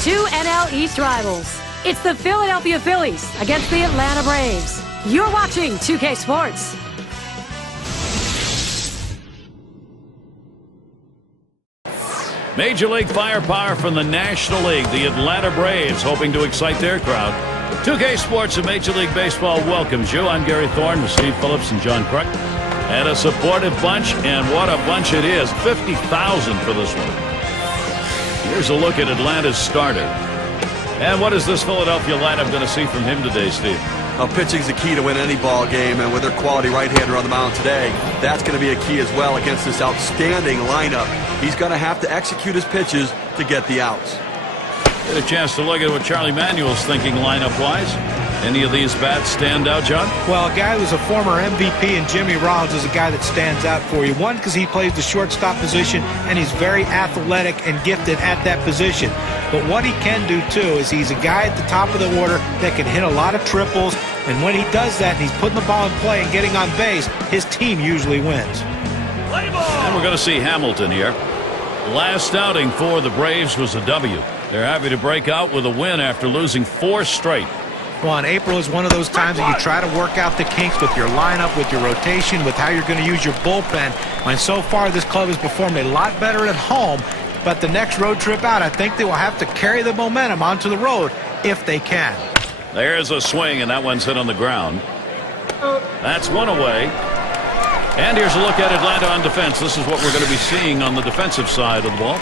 Two NL East rivals. It's the Philadelphia Phillies against the Atlanta Braves. You're watching 2K Sports. Major League firepower from the National League. The Atlanta Braves hoping to excite their crowd. 2K Sports and Major League Baseball welcomes you. I'm Gary Thorne with Steve Phillips and John Curt. And a supportive bunch, and what a bunch it is. 50,000 for this one. Here's a look at Atlanta's starter. And what is this Philadelphia lineup going to see from him today, Steve? Pitching's the key to win any ball game, and with their quality right-hander on the mound today, that's going to be a key as well against this outstanding lineup. He's going to have to execute his pitches to get the outs. Get a chance to look at what Charlie Manuel's thinking lineup-wise. Any of these bats stand out, John? Well, a guy who's a former MVP and Jimmy Rollins is a guy that stands out for you. One, because he plays the shortstop position, and he's very athletic and gifted at that position. But what he can do, too, is he's a guy at the top of the order that can hit a lot of triples. And when he does that and he's putting the ball in play and getting on base, his team usually wins. And we're going to see Hamilton here. Last outing for the Braves was a W. They're happy to break out with a win after losing 4 straight. Well, and April is one of those times that you try to work out the kinks with your lineup, with your rotation, with how you're going to use your bullpen. And so far, this club has performed a lot better at home. But the next road trip out, I think they will have to carry the momentum onto the road if they can. There's a swing, and that one's hit on the ground. That's one away. And here's a look at Atlanta on defense. This is what we're going to be seeing on the defensive side of the ball.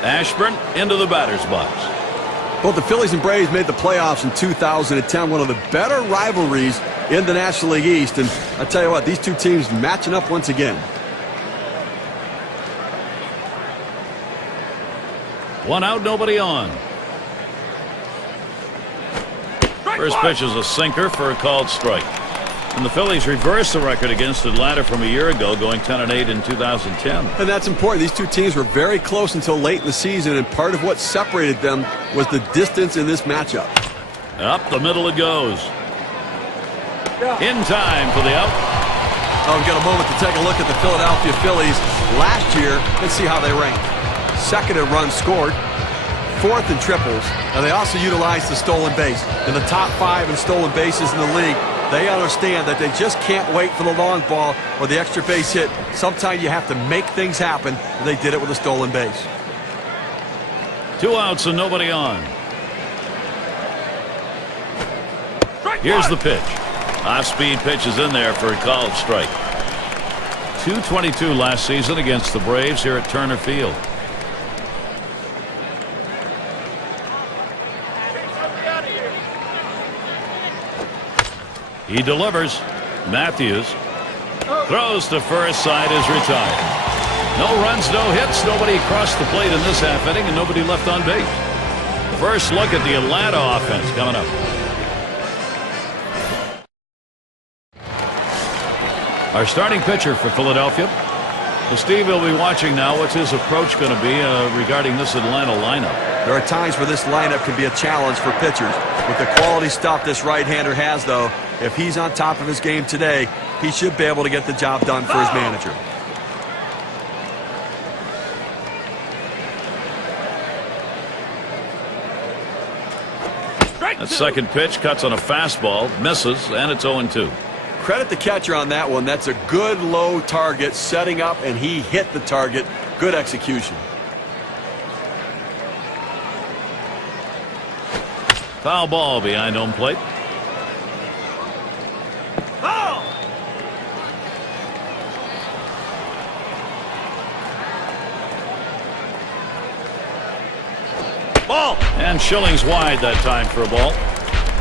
Ashburn into the batter's box. Both the Phillies and Braves made the playoffs in 2010, one of the better rivalries in the National League East. And I tell you what, these two teams matching up once again. One out, nobody on. First pitch is a sinker for a called strike. And the Phillies reversed the record against Atlanta from a year ago, going 10-8 in 2010. And that's important. These two teams were very close until late in the season, and part of what separated them was the distance in this matchup. Up the middle it goes. In time for the out. We've got a moment to take a look at the Philadelphia Phillies last year. Let's see how they rank. Second in runs scored, 4th in triples, and they also utilized the stolen base. In the top 5 in stolen bases in the league, they understand that they just can't wait for the long ball or the extra base hit. Sometimes you have to make things happen, and they did it with a stolen base. 2 outs and nobody on. Here's the pitch. Off-speed pitch is in there for a called strike. 222 last season against the Braves here at Turner Field. He delivers. Matthews throws to first. Side is retired. No runs, no hits. Nobody crossed the plate in this half inning, and nobody left on base. First look at the Atlanta offense coming up. Our starting pitcher for Philadelphia. Well, Steve will be watching now. What's his approach going to be regarding this Atlanta lineup? There are times where this lineup can be a challenge for pitchers. With the quality stuff this right-hander has, though, if he's on top of his game today, he should be able to get the job done for his manager. That second pitch cuts on a fastball, misses, and it's 0-2. Credit the catcher on that one. That's a good low target, setting up, and he hit the target. Good execution. Foul ball behind home plate. Ball. And Schilling's wide that time for a ball.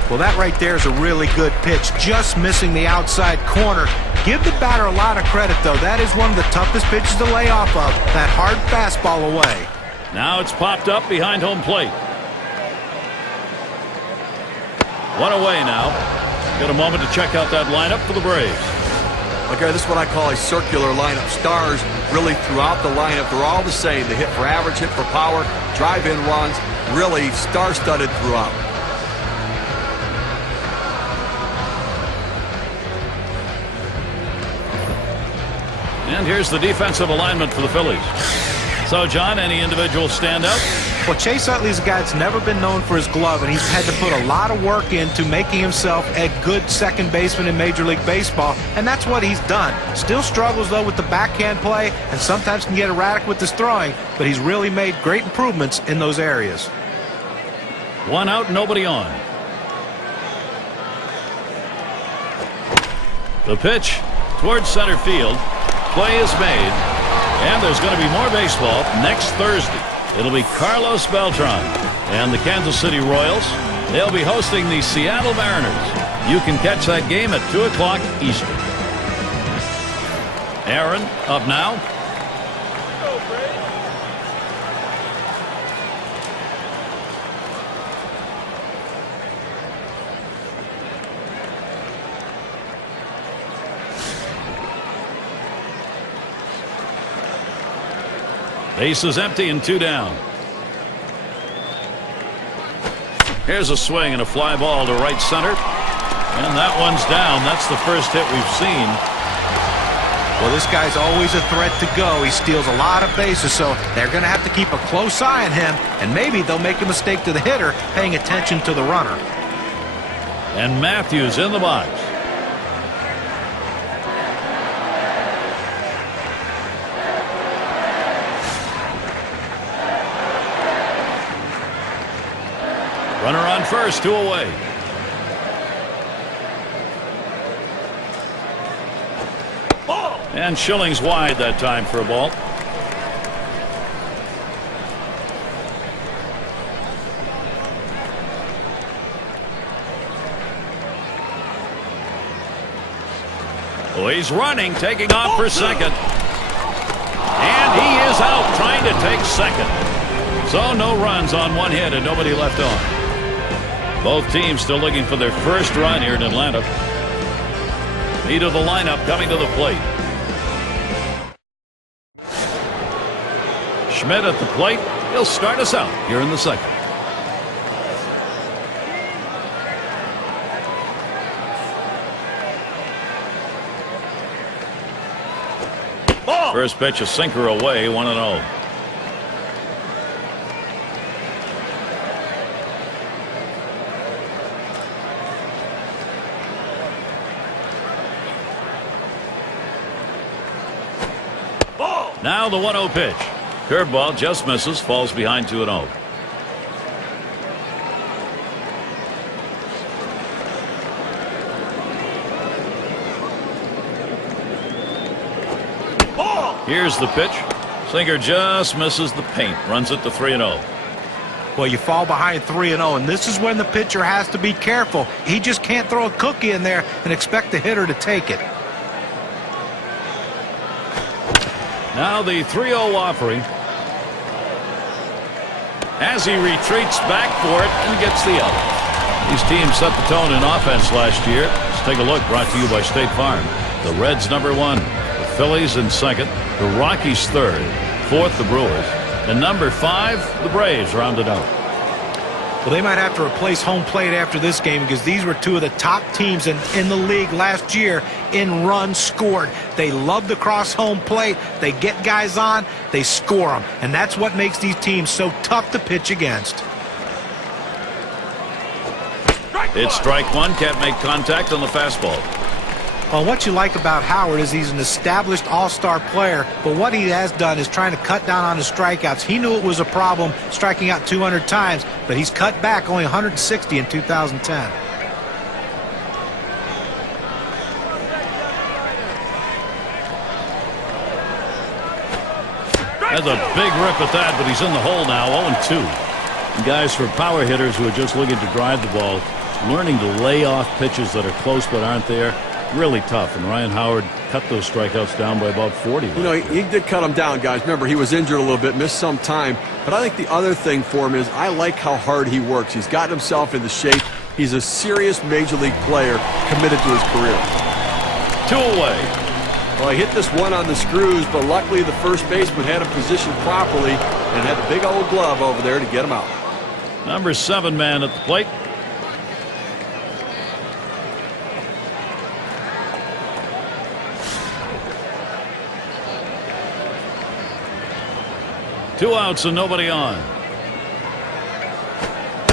Well, that right there is a really good pitch, just missing the outside corner. Give the batter a lot of credit, though. That is one of the toughest pitches to lay off of, that hard fastball away. Now it's popped up behind home plate. One away now. Got a moment to check out that lineup for the Braves. Okay, this is what I call a circular lineup. Stars really throughout the lineup. They're all the same. They hit for average, hit for power, drive-in runs. Really star-studded throughout. And here's the defensive alignment for the Phillies. So, John, any individual standout? Well, Chase Utley's a guy that's never been known for his glove, and he's had to put a lot of work into making himself a good second baseman in Major League Baseball, and that's what he's done. Still struggles, though, with the backhand play, and sometimes can get erratic with his throwing, but he's really made great improvements in those areas. 1 out, nobody on. The pitch towards center field. Play is made. And there's going to be more baseball next Thursday. It'll be Carlos Beltran and the Kansas City Royals. They'll be hosting the Seattle Mariners. You can catch that game at 2 o'clock Eastern. Aaron up now. Base is empty and 2 down. Here's a swing and a fly ball to right center. And that one's down. That's the first hit we've seen. Well, this guy's always a threat to go. He steals a lot of bases, so they're going to have to keep a close eye on him. And maybe they'll make a mistake to the hitter, paying attention to the runner. And Matthews in the box. Runner on first, 2 away. And Schilling's wide that time for a ball. Oh, he's running, taking off for second. And he is out trying to take second. So no runs on 1 hit and nobody left on. Both teams still looking for their first run here in Atlanta. Lead of the lineup coming to the plate. Schmidt at the plate. He'll start us out here in the second. First pitch, a sinker away, 1-0. Now the 1-0 pitch. Curveball just misses, falls behind 2-0. Here's the pitch. Sinker just misses the paint. Runs it to 3-0. Well, you fall behind 3-0, and this is when the pitcher has to be careful. He just can't throw a cookie in there and expect the hitter to take it. Now the 3-0 offering. As he retreats back for it and gets the out. These teams set the tone in offense last year. Let's take a look. Brought to you by State Farm. The Reds #1. The Phillies in second. The Rockies third. Fourth, the Brewers. And #5, the Braves rounded out. Well, they might have to replace home plate after this game because these were 2 of the top teams in the league last year in runs scored. They love to cross home plate. They get guys on. They score them. And that's what makes these teams so tough to pitch against. It's strike 1. Can't make contact on the fastball. Well, what you like about Howard is he's an established all-star player, but what he has done is trying to cut down on his strikeouts. He knew it was a problem striking out 200 times, but he's cut back only 160 in 2010. That's a big rip at that, but he's in the hole now, 0-2. Guys, for power hitters who are just looking to drive the ball, learning to lay off pitches that are close but aren't there, really tough. And Ryan Howard cut those strikeouts down by about 40. You know, he did cut them down, guys. Remember, he was injured a little bit, missed some time. But I think the other thing for him is I like how hard he works. He's gotten himself into shape. He's a serious major league player committed to his career. 2 away. Well, he hit this one on the screws, but luckily the first baseman had him positioned properly and had the big old glove over there to get him out. #7 man at the plate. 2 outs and nobody on.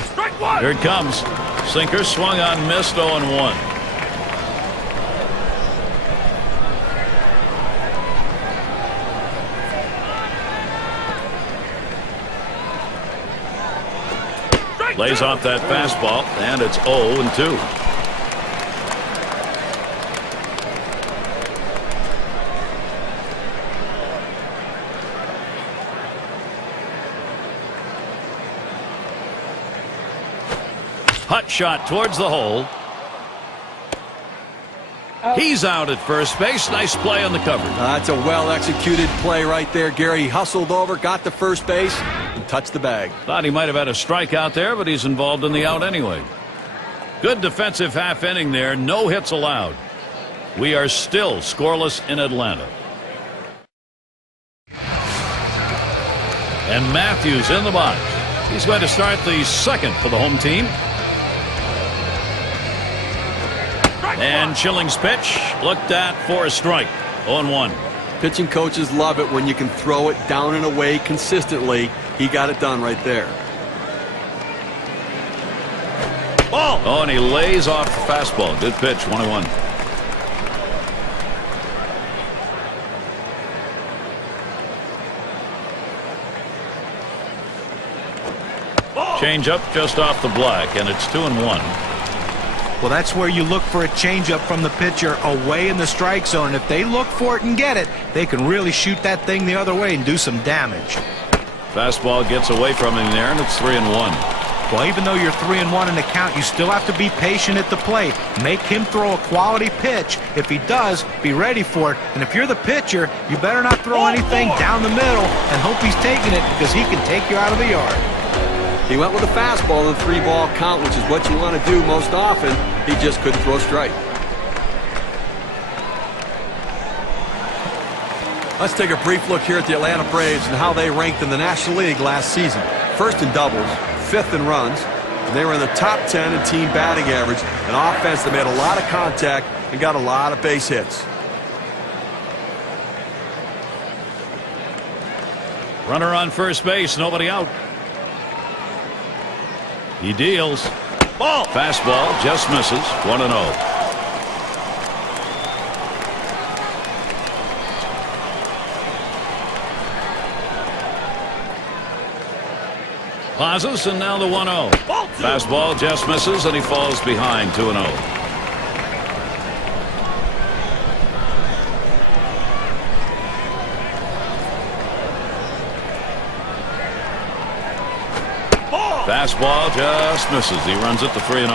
Strike one. Here it comes. Sinker swung on, missed, 0-1. Lays off that fastball, and it's 0-2. Hut shot towards the hole. He's out at first base. Nice play on the cover. That's a well-executed play right there, Gary. He hustled over, got to first base, and touched the bag. Thought he might have had a strikeout there, but he's involved in the out anyway. Good defensive half inning there. No hits allowed. We are still scoreless in Atlanta. And Matthews in the box. He's going to start the second for the home team. And Schilling's pitch looked at for a strike. 0-1. Pitching coaches love it when you can throw it down and away consistently. He got it done right there. Ball. Oh, and he lays off the fastball. Good pitch. 1-1. Change up just off the black, and it's 2-1. Well, that's where you look for a changeup from the pitcher away in the strike zone. If they look for it and get it, they can really shoot that thing the other way and do some damage. Fastball gets away from him there, and it's 3-1. Well, even though you're 3-1 in the count, you still have to be patient at the plate. Make him throw a quality pitch. If he does, be ready for it. And if you're the pitcher, you better not throw anything down the middle and hope he's taking it, because he can take you out of the yard. He went with a fastball in the 3-ball count, which is what you want to do most often. He just couldn't throw strike. Let's take a brief look here at the Atlanta Braves and how they ranked in the National League last season. First in doubles, 5th in runs. And they were in the top 10 in team batting average. An offense that made a lot of contact and got a lot of base hits. Runner on first base, nobody out. He deals. Ball. Fastball just misses. 1-0. Pauses, and now the 1-0. Fastball just misses, and he falls behind. 2-0. Fastball just misses. He runs it to 3-0.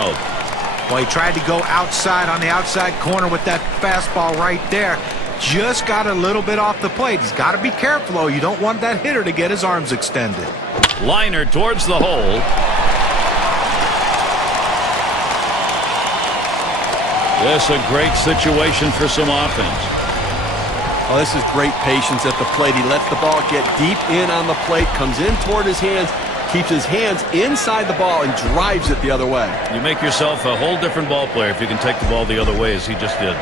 Well, he tried to go outside on the outside corner with that fastball right there. Just got a little bit off the plate. He's got to be careful, though. You don't want that hitter to get his arms extended. Liner towards the hole. This is a great situation for some offense. Oh, this is great patience at the plate. He lets the ball get deep in on the plate, comes in toward his hands, keeps his hands inside the ball, and drives it the other way. You make yourself a whole different ball player if you can take the ball the other way, as he just did.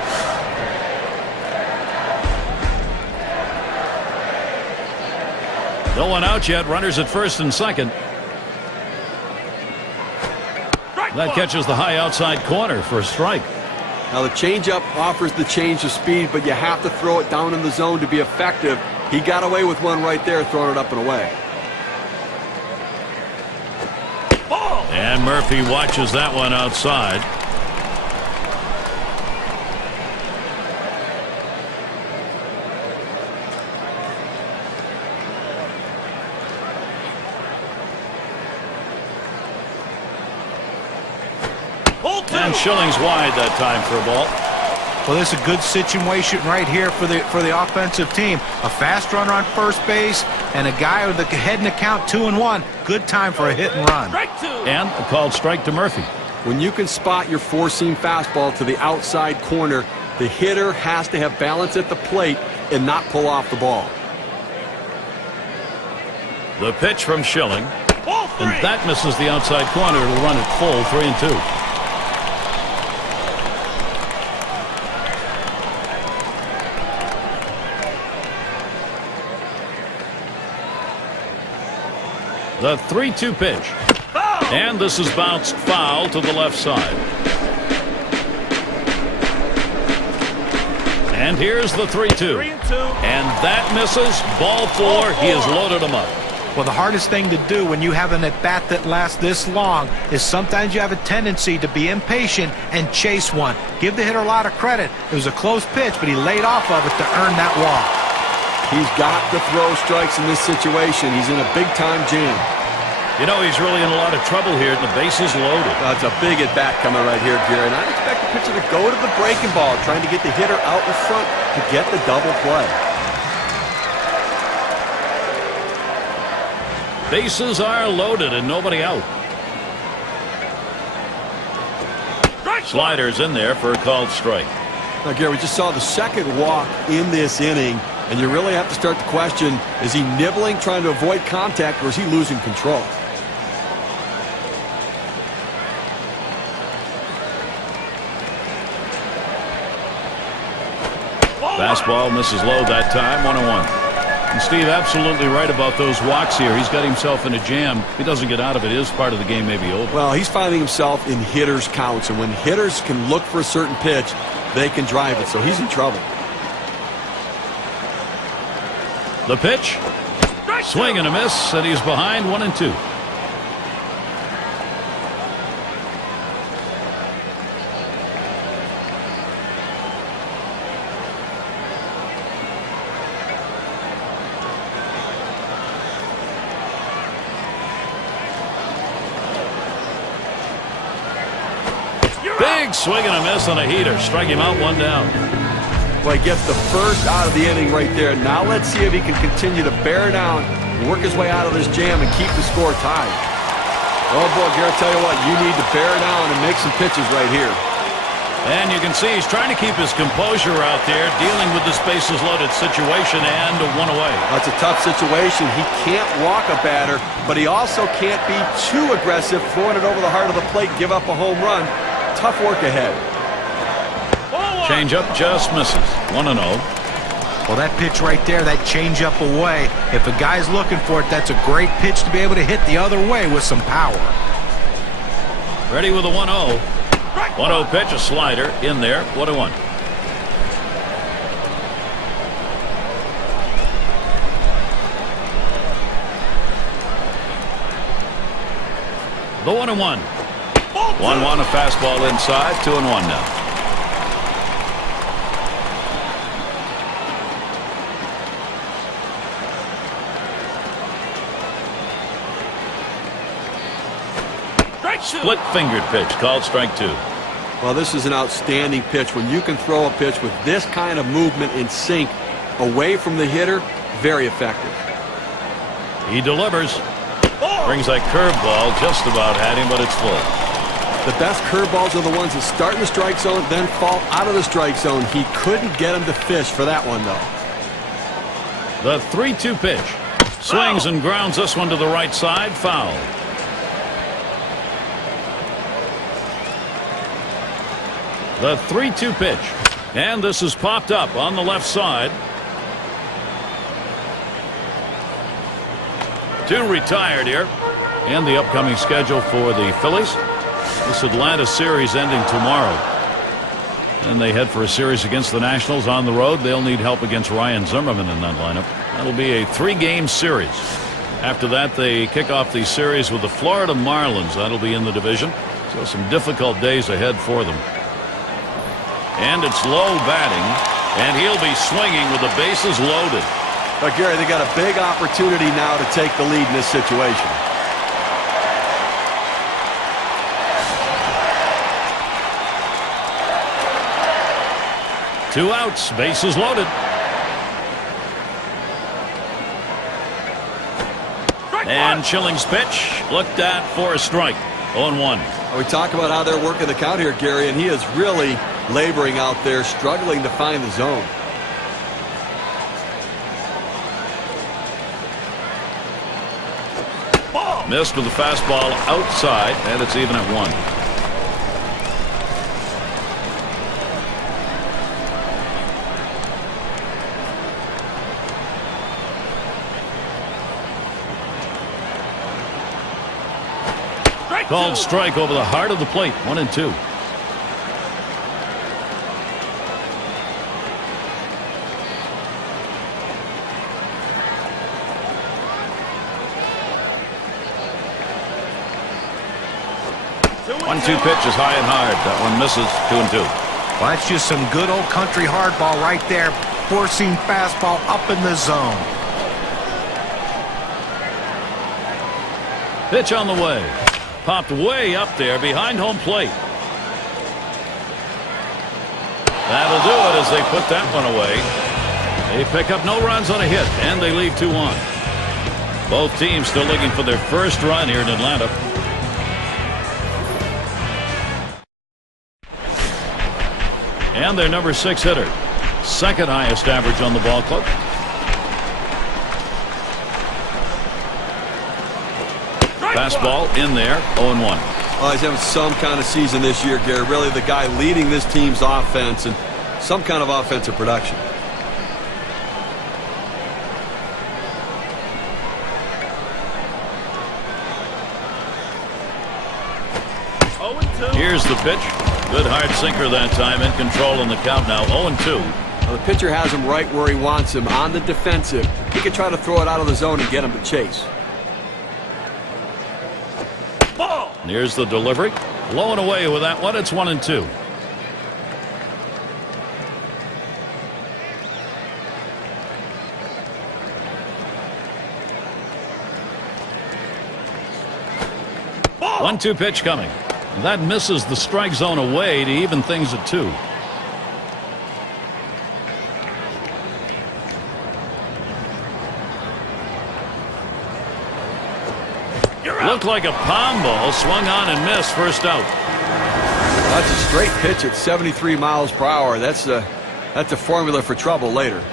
No one out yet. Runners at first and second. That catches the high outside corner for a strike. Now the changeup offers the change of speed, but you have to throw it down in the zone to be effective. He got away with one right there, throwing it up and away. And Murphy watches that one outside. And Schilling's wide that time for a ball. Well, this is a good situation right here for the offensive team. A fast runner on first base and a guy with the head in the count 2-1. Good time for a hit and run. And a called strike to Murphy. When you can spot your four-seam fastball to the outside corner, the hitter has to have balance at the plate and not pull off the ball. The pitch from Schilling. And that misses the outside corner. It'll run it full, 3-2. The 3-2 pitch. And this is bounced foul to the left side. And here's the 3-2. And that misses. Ball 4. He has loaded him up. Well, the hardest thing to do when you have an at-bat that lasts this long is sometimes you have a tendency to be impatient and chase one. Give the hitter a lot of credit. It was a close pitch, but he laid off of it to earn that walk. He's got to throw strikes in this situation. He's in a big-time jam. You know, he's really in a lot of trouble here. The base is loaded. That's a big at-bat coming right here, Gary. And I expect the pitcher to go to the breaking ball, trying to get the hitter out in front to get the double play. Bases are loaded and nobody out. Sliders in there for a called strike. Now, Gary, we just saw the second walk in this inning, and you really have to start to question, is he nibbling, trying to avoid contact, or is he losing control? Fastball misses low that time. 1-1. And Steve, absolutely right about those walks here. He's got himself in a jam. If he doesn't get out of it, his part of the game may be over. Well, he's finding himself in hitters' counts, and when hitters can look for a certain pitch, they can drive it, so he's in trouble. The pitch. Swing and a miss, and he's behind 1-2. Big swing and a miss on a heater. Strike him out, 1 down. Well, he gets the first out of the inning right there. Now let's see if he can continue to bear down, work his way out of this jam, and keep the score tied. Oh, boy, Gary, I'll tell you what, you need to bear down and make some pitches right here. And you can see he's trying to keep his composure out there, dealing with this bases-loaded situation, and 1 away. That's a tough situation. He can't walk a batter, but he also can't be too aggressive, throwing it over the heart of the plate, give up a home run. Tough work ahead. Changeup just misses. 1-0. Well, that pitch right there, that changeup away, if a guy's looking for it, that's a great pitch to be able to hit the other way with some power. Ready with a 1-0. 1-0 pitch, a slider in there. 1-1. The 1-1. 1-1, a fastball inside. 2-1 now. Split-fingered pitch, called strike 2. Well, this is an outstanding pitch. When you can throw a pitch with this kind of movement in sync away from the hitter, very effective. He delivers. Brings that curveball, just about had him, but it's full. The best curveballs are the ones that start in the strike zone, then fall out of the strike zone. He couldn't get him to fish for that one, though. The 3-2 pitch. Swings and grounds this one to the right side. Foul. The 3-2 pitch. And this is popped up on the left side. 2 retired here. And the upcoming schedule for the Phillies. This Atlanta series ending tomorrow. And they head for a series against the Nationals on the road. They'll need help against Ryan Zimmerman in that lineup. That'll be a 3-game series. After that, they kick off the series with the Florida Marlins. That'll be in the division. So some difficult days ahead for them. And it's low batting, and he'll be swinging with the bases loaded. But Gary, they got a big opportunity now to take the lead in this situation. Two outs, bases loaded. And Schilling's pitch looked at for a strike. 0-1. We talk about how they're working the count here, Gary, and he is really laboring out there, struggling to find the zone. Missed with the fastball outside, and it's even at 1. Called strike over the heart of the plate. 1-2. One-two pitch is high and hard. That one misses. 2-2. Well, that's just some good old country hardball right there. Forcing fastball up in the zone. Pitch on the way. Popped way up there behind home plate. That'll do it as they put that one away. They pick up no runs on a hit, and they leave 2 on. Both teams still looking for their first run here in Atlanta. And their number 6 hitter. Second highest average on the ball club. Fastball in there. 0-1. Oh, he's having some kind of season this year, Gary. Really the guy leading this team's offense and some kind of offensive production. Here's the pitch. Good hard sinker that time. In control in the count now. 0-2. Well, the pitcher has him right where he wants him on the defensive. He could try to throw it out of the zone and get him to chase. Ball. Here's the delivery. Low and away with that one. It's 1-2. Ball. 1-2 pitch coming. That misses the strike zone away to even things at 2. Looked like a palm ball, swung on and missed. First out. That's a straight pitch at 73 miles per hour. That's a formula for trouble later.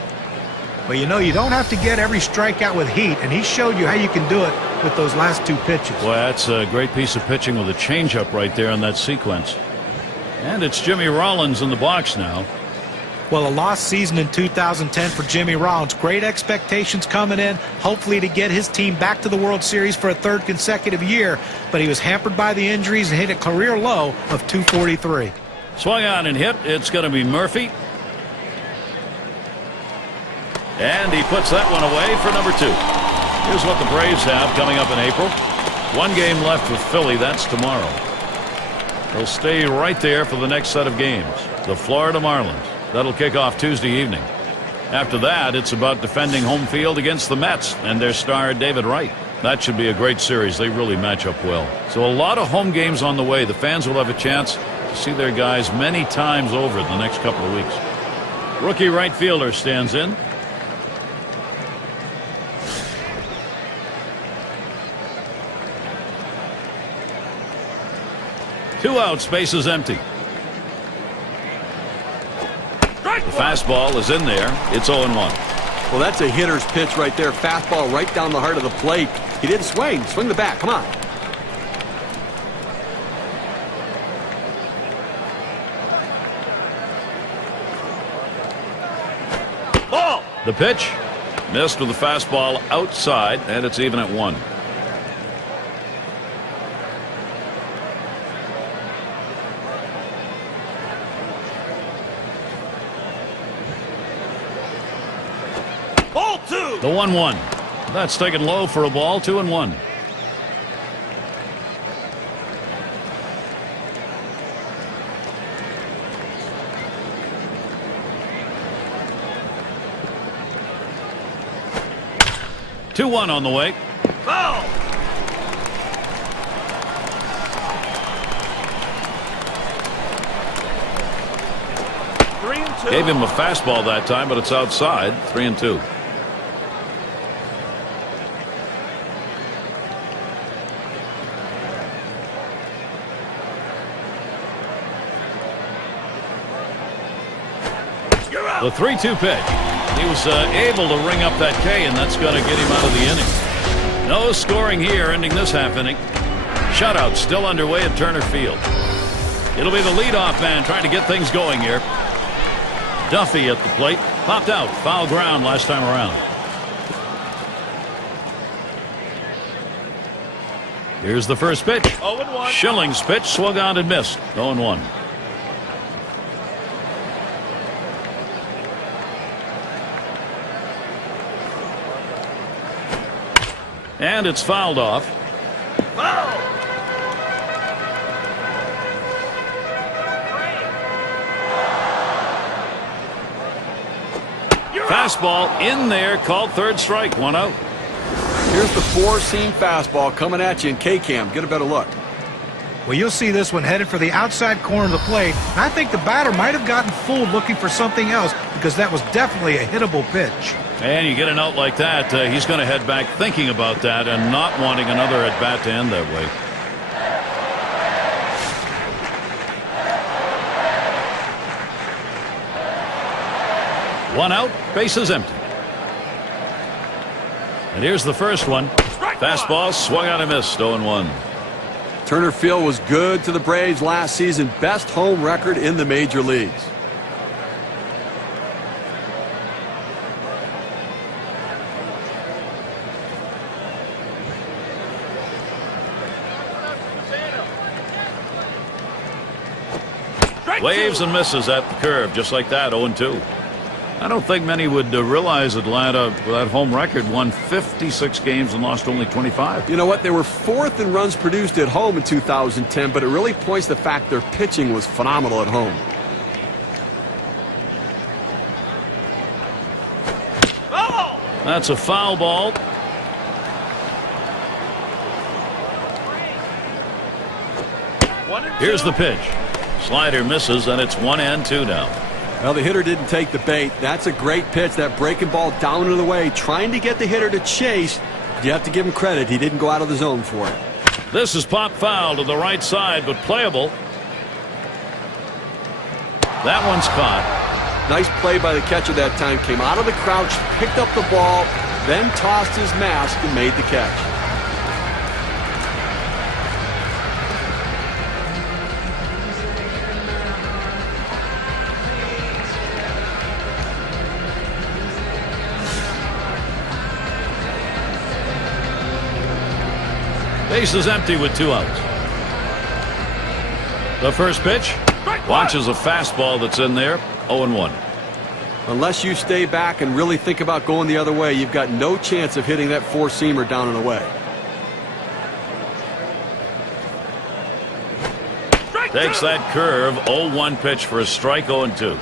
Well, you know, you don't have to get every strikeout with heat, and he showed you how you can do it with those last 2 pitches. Well, that's a great piece of pitching with a changeup right there in that sequence. And it's Jimmy Rollins in the box now. Well, a lost season in 2010 for Jimmy Rollins. Great expectations coming in, hopefully to get his team back to the World Series for a 3rd consecutive year. But he was hampered by the injuries and hit a career low of 243. Swung on and hit. It's going to be Murphy. And he puts that one away for number 2. Here's what the Braves have coming up in April. 1 game left with Philly. That's tomorrow. They'll stay right there for the next set of games. The Florida Marlins. That'll kick off Tuesday evening. After that, it's about defending home field against the Mets and their star David Wright. That should be a great series. They really match up well. So a lot of home games on the way. The fans will have a chance to see their guys many times over the next couple of weeks. Rookie right fielder stands in. Two out, space is empty. The fastball is in there. It's 0-1. Well, that's a hitter's pitch right there. Fastball right down the heart of the plate. He didn't swing. Swing the bat. Come on. Ball. The pitch. Missed with the fastball outside, and it's even at 1. The 1-1. That's taken low for a ball. 2-1. Two one on the way. Foul. Gave him a fastball that time, but it's outside. 3-2. The 3-2 pitch. He was able to ring up that K, and that's going to get him out of the inning. No scoring here, ending this half inning. Shutout still underway at Turner Field. It'll be the leadoff man trying to get things going here. Duffy at the plate. Popped out. Foul ground last time around. Here's the first pitch. 0-1. Schilling's pitch swung on and missed. 0-1. And it's fouled off. Fastball in there, called third strike, 1 out. Here's the four-seam fastball coming at you in K-Cam. Get a better look. Well, you'll see this one headed for the outside corner of the plate. And I think the batter might have gotten fooled looking for something else because that was definitely a hittable pitch. And you get a note like that, he's going to head back thinking about that and not wanting another at-bat to end that way. One out, bases empty. And here's the first one. Fastball swung on and missed. 0-1. Turner Field was good to the Braves last season. Best home record in the major leagues. Waves and misses at the curve, just like that. 0-2. I don't think many would realize Atlanta, with that home record, won 56 games and lost only 25. You know what? They were fourth in runs produced at home in 2010, but it really points to the fact their pitching was phenomenal at home. That's a foul ball. Here's the pitch. Slider misses, and it's 1-2 now. Well, the hitter didn't take the bait. That's a great pitch. That breaking ball down and away, trying to get the hitter to chase. You have to give him credit. He didn't go out of the zone for it. This is pop foul to the right side, but playable. That one's caught. Nice play by the catcher that time. Came out of the crouch, picked up the ball, then tossed his mask and made the catch. Base is empty with 2 outs. The first pitch launches a fastball that's in there. 0-1. Unless you stay back and really think about going the other way, you've got no chance of hitting that four-seamer down and away. Takes that curve. 0-1 pitch for a strike. 0-2.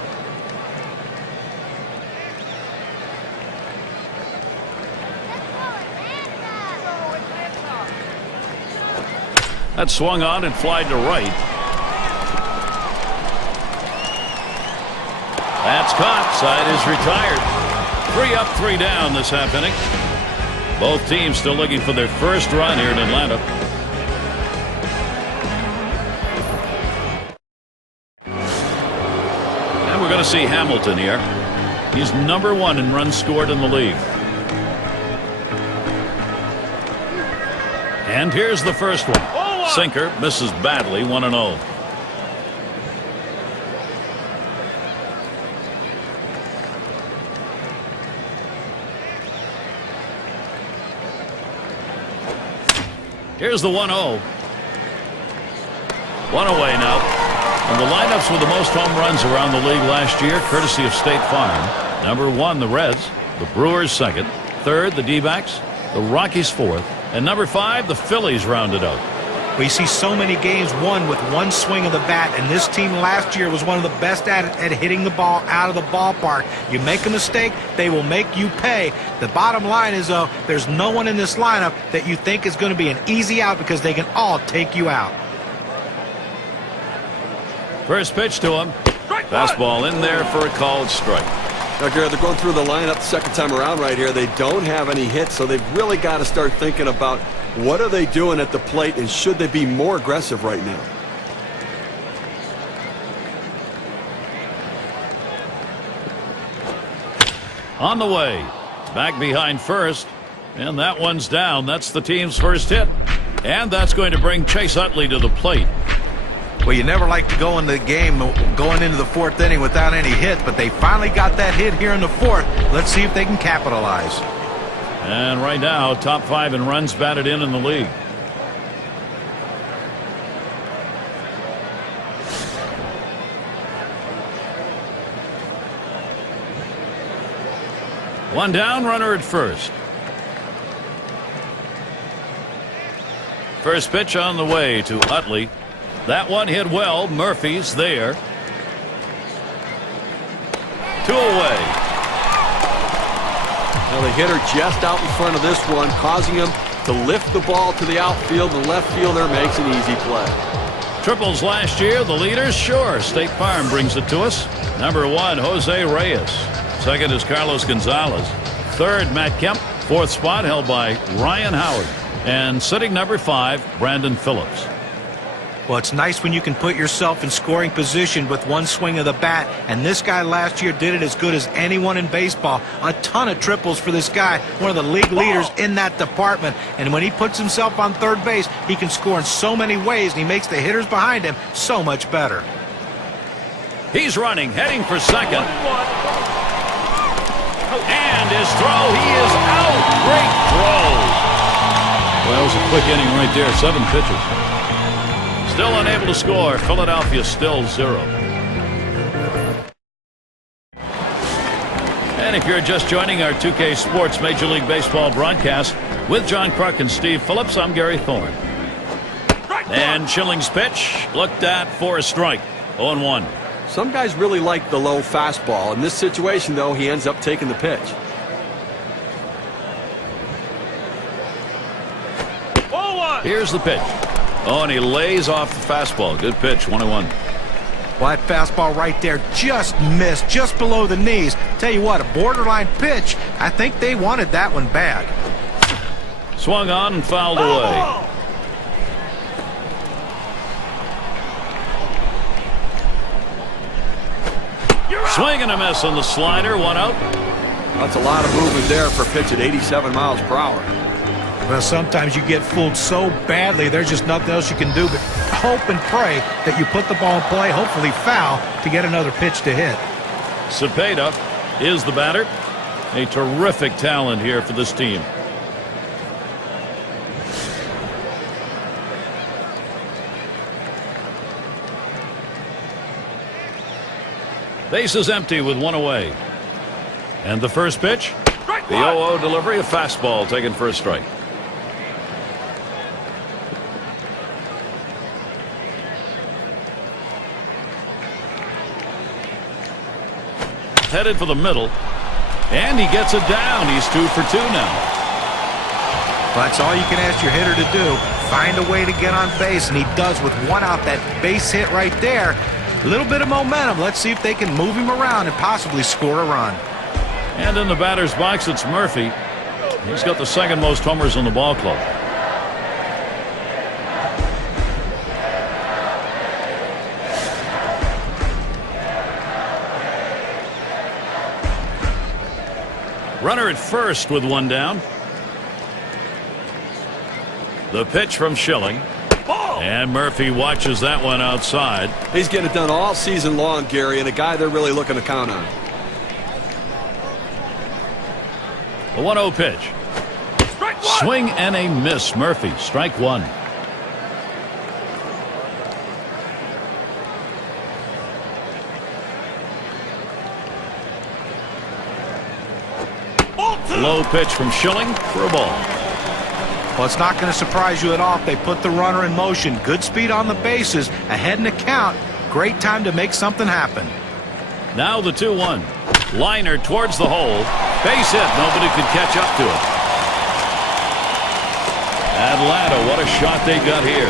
That swung on and flied to right. That's caught. Side is retired. 3 up, 3 down this half inning. Both teams still looking for their first run here in Atlanta. And we're going to see Hamilton here. He's #1 in runs scored in the league. And here's the first one. Sinker misses badly. 1-0. Here's the 1-0. One away now. And the lineups with the most home runs around the league last year, courtesy of State Farm. #1, the Reds. The Brewers 2nd. 3rd, the D-backs. The Rockies 4th. And #5, the Phillies rounded out. We see so many games won with one swing of the bat, and this team last year was one of the best at hitting the ball out of the ballpark. You make a mistake, they will make you pay. The bottom line is, though, there's no one in this lineup that you think is going to be an easy out because they can all take you out. First pitch to him. Fastball in there for a called strike. Now, Gary, they're going through the lineup the second time around right here. They don't have any hits, so they've really got to start thinking about what are they doing at the plate and should they be more aggressive right now. On the way. Back behind first. And that one's down. That's the team's first hit. And that's going to bring Chase Utley to the plate. Well, you never like to go in the game going into the 4th inning without any hit, but they finally got that hit here in the 4th. Let's see if they can capitalize. And right now, top 5 in runs batted in the league. One down, runner at first. First pitch on the way to Utley. That one hit well. Murphy's there. 2 away. Now the hitter just out in front of this one, causing him to lift the ball to the outfield. The left fielder makes an easy play. Triples last year, the leaders, sure. State Farm brings it to us. Number 1, Jose Reyes. Second is Carlos Gonzalez. Third, Matt Kemp. Fourth spot held by Ryan Howard. And sitting number 5, Brandon Phillips. Well, it's nice when you can put yourself in scoring position with one swing of the bat, and this guy last year did it as good as anyone in baseball. A ton of triples for this guy, one of the league leaders in that department. And when he puts himself on third base, he can score in so many ways, and he makes the hitters behind him so much better. He's running, heading for second. And his throw, he is out. Great throw. Well, it was a quick inning right there. 7 pitches. Still unable to score. Philadelphia still 0. And if you're just joining our 2K Sports Major League Baseball broadcast with John Kruk and Steve Phillips, I'm Gary Thorne. And Schilling's pitch looked at for a strike. 0-1. Some guys really like the low fastball. In this situation, though, he ends up taking the pitch. Here's the pitch. Oh, and he lays off the fastball. Good pitch, 1-1. Well, that fastball right there just missed, just below the knees. Tell you what, a borderline pitch. I think they wanted that one bad. Swung on and fouled away. Swing and a miss on the slider. 1 out. That's a lot of movement there for a pitch at 87 miles per hour. Well, sometimes you get fooled so badly, there's just nothing else you can do but hope and pray that you put the ball in play, hopefully foul, to get another pitch to hit. Cepeda is the batter. A terrific talent here for this team. Base is empty with 1 away. And the first pitch, the 0-0 delivery, a fastball taken for a strike. Headed for the middle, and he gets it down. He's 2 for 2 now. Well, that's all you can ask your hitter to do. Find a way to get on base, and he does with 1 out. That base hit right there. A little bit of momentum. Let's see if they can move him around and possibly score a run. And in the batter's box, it's Murphy. He's got the 2nd most homers in the ball club. Runner at first with 1 down. The pitch from Schilling. And Murphy watches that one outside. He's getting it done all season long, Gary, and a guy they're really looking to count on. A 1-0 pitch. Swing and a miss. Murphy, strike 1. Low pitch from Schilling for a ball. Well, it's not going to surprise you at all if they put the runner in motion. Good speed on the bases, ahead in the count. Great time to make something happen. Now the 2-1. Liner towards the hole. Base hit. Nobody could catch up to it. Atlanta, what a shot they got here.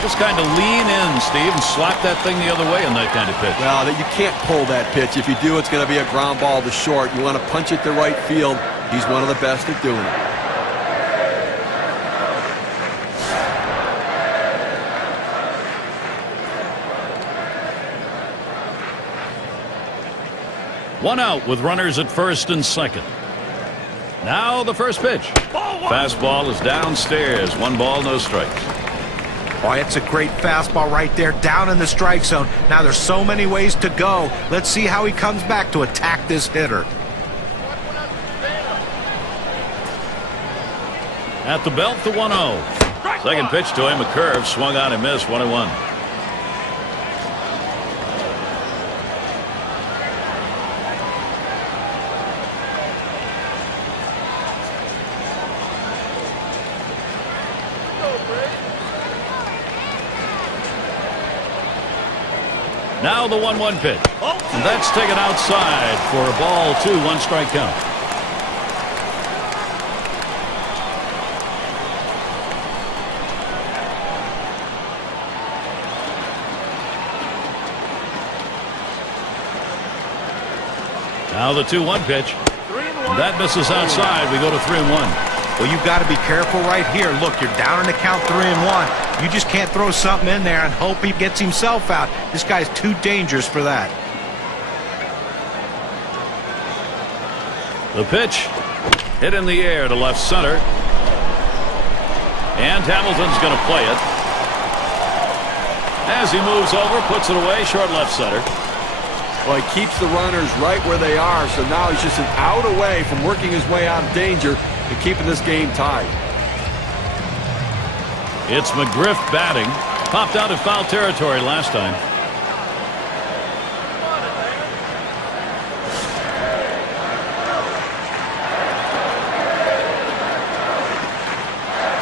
Just kind of lean in, Steve, and slap that thing the other way on that kind of pitch. Well, you can't pull that pitch. If you do, it's going to be a ground ball to short. You want to punch it to right field. He's one of the best at doing it. One out with runners at first and second. Now the first pitch. Fastball is downstairs. 1 ball, no strikes. Boy, it's a great fastball right there down in the strike zone. Now there's so many ways to go. Let's see how he comes back to attack this hitter. At the belt, the 1-0. Second pitch to him, a curve, swung on and missed. 1-1. Now the 1-1 pitch. And that's taken outside for a ball 2, 1 strike count. Now the 2-1 pitch. That misses outside. We go to 3-1. Well, you've got to be careful right here. Look, you're down in the count 3-1. You just can't throw something in there and hope he gets himself out. This guy's too dangerous for that. The pitch hit in the air to left center. And Hamilton's going to play it. As he moves over, puts it away, short left center. Well, he keeps the runners right where they are, so now he's just an out away from working his way out of danger and keeping this game tied. It's McGriff batting. Popped out of foul territory last time.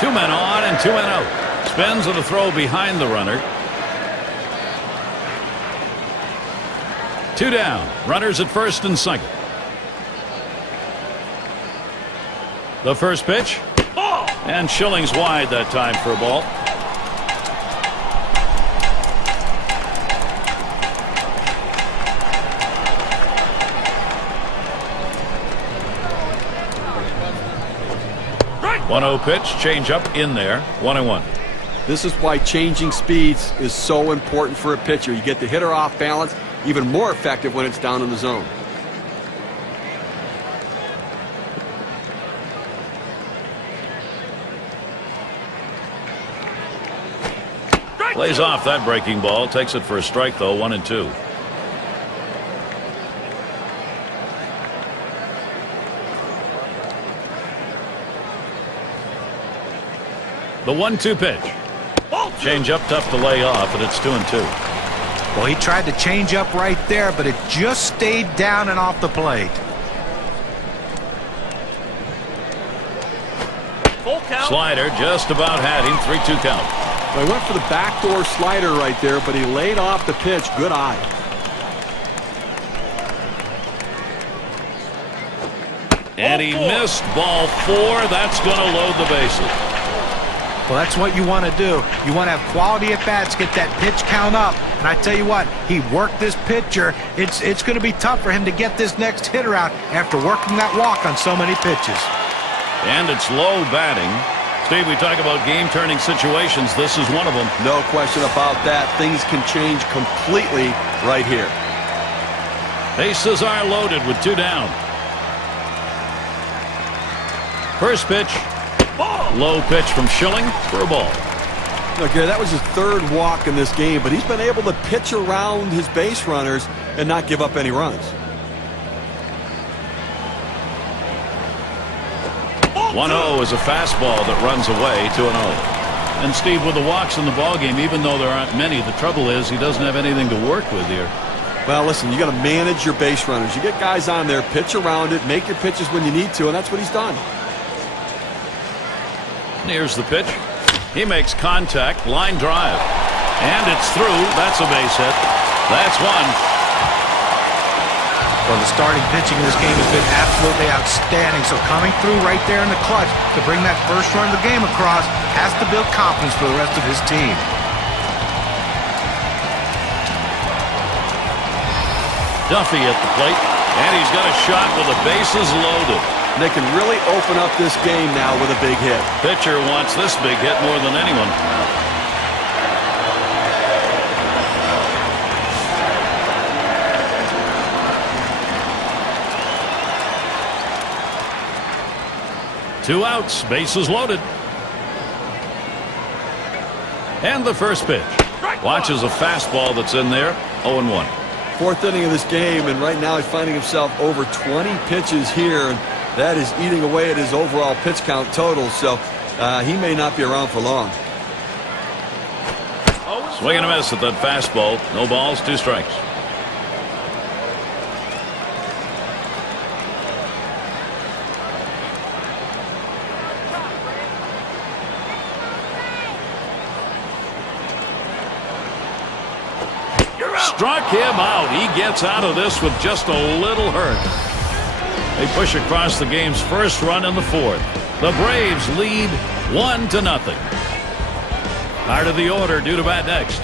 Two men on and 2 men out. Spins on a throw behind the runner. 2 down. Runners at first and second. The first pitch. And Schilling's wide that time for a ball. Right. 1-0 pitch. Change up in there. 1-1. This is why changing speeds is so important for a pitcher. You get the hitter off balance. Even more effective when it's down in the zone. Plays off that breaking ball. Takes it for a strike, though. 1-2. The 1-2 pitch. Change up tough to lay off, and it's 2-2. Well, he tried to change up right there, but it just stayed down and off the plate. Slider just about had him. 3-2 count. Well, he went for the backdoor slider right there, but he laid off the pitch. Good eye. And he missed ball 4. That's going to load the bases. Well, that's what you want to do. You want to have quality at bats, get that pitch count up. And I tell you what, he worked this pitcher. It's going to be tough for him to get this next hitter out after working that walk on so many pitches. And it's low batting. Steve, we talk about game-turning situations. This is one of them. No question about that. Things can change completely right here. Bases are loaded with 2 down. First pitch. Low pitch from Schilling for a ball. Look, Gary, that was his 3rd walk in this game, but he's been able to pitch around his base runners and not give up any runs. 1-0 is a fastball that runs away. 2-0. And Steve, with the walks in the ballgame, even though there aren't many, the trouble is he doesn't have anything to work with here. Well, listen, you got to manage your base runners. You get guys on there, pitch around it, make your pitches when you need to, and that's what he's done. Here's the pitch. He makes contact. Line drive. And it's through. That's a base hit. That's one. Well, the starting pitching in this game has been absolutely outstanding. So coming through right there in the clutch to bring that first run of the game across has to build confidence for the rest of his team. Duffy at the plate. And he's got a shot with the bases loaded. They can really open up this game now with a big hit. Pitcher wants this big hit more than anyone. Two outs, bases loaded. And the first pitch. Watches a fastball that's in there. 0-1. 4th inning of this game, and right now he's finding himself over 20 pitches here. And that is eating away at his overall pitch count total, so he may not be around for long. Swing and a miss at that fastball. No balls, 2 strikes. struck him out. He gets out of this with just a little hurt. They push across the game's first run in the fourth. The Braves lead 1-0. Part of the order due to bat next.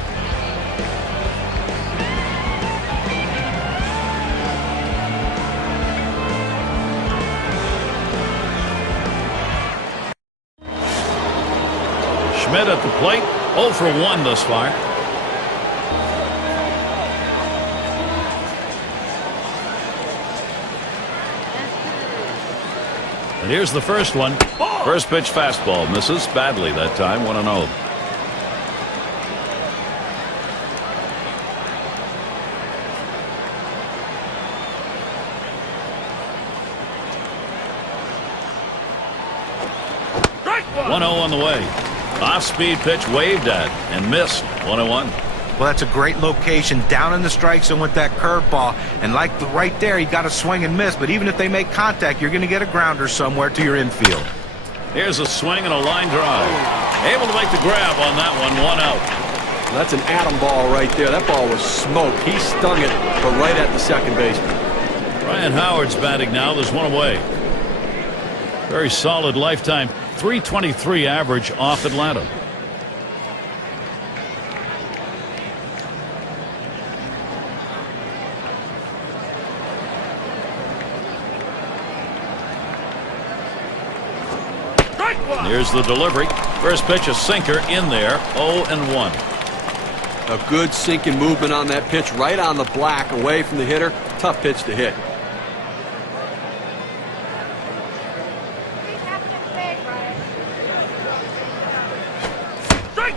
Schmidt at the plate, 0 for 1 thus far. And here's the first one. First pitch fastball misses badly that time. 1-0. On the way. Off-speed pitch waved at and missed. 1-1. Well, that's a great location down in the strike zone with that curveball. And like right there, he got a swing and miss. But even if they make contact, you're going to get a grounder somewhere to your infield. Here's a swing and a line drive. Able to make the grab on that one. 1 out. That's an atom ball right there. That ball was smoke. He stung it, but right at the second baseman. Ryan Howard's batting now. There's one away. Very solid lifetime. 323 average off Atlanta. Here's the delivery. First pitch, a sinker in there. 0-1. A good sinking movement on that pitch, right on the black, away from the hitter. Tough pitch to hit.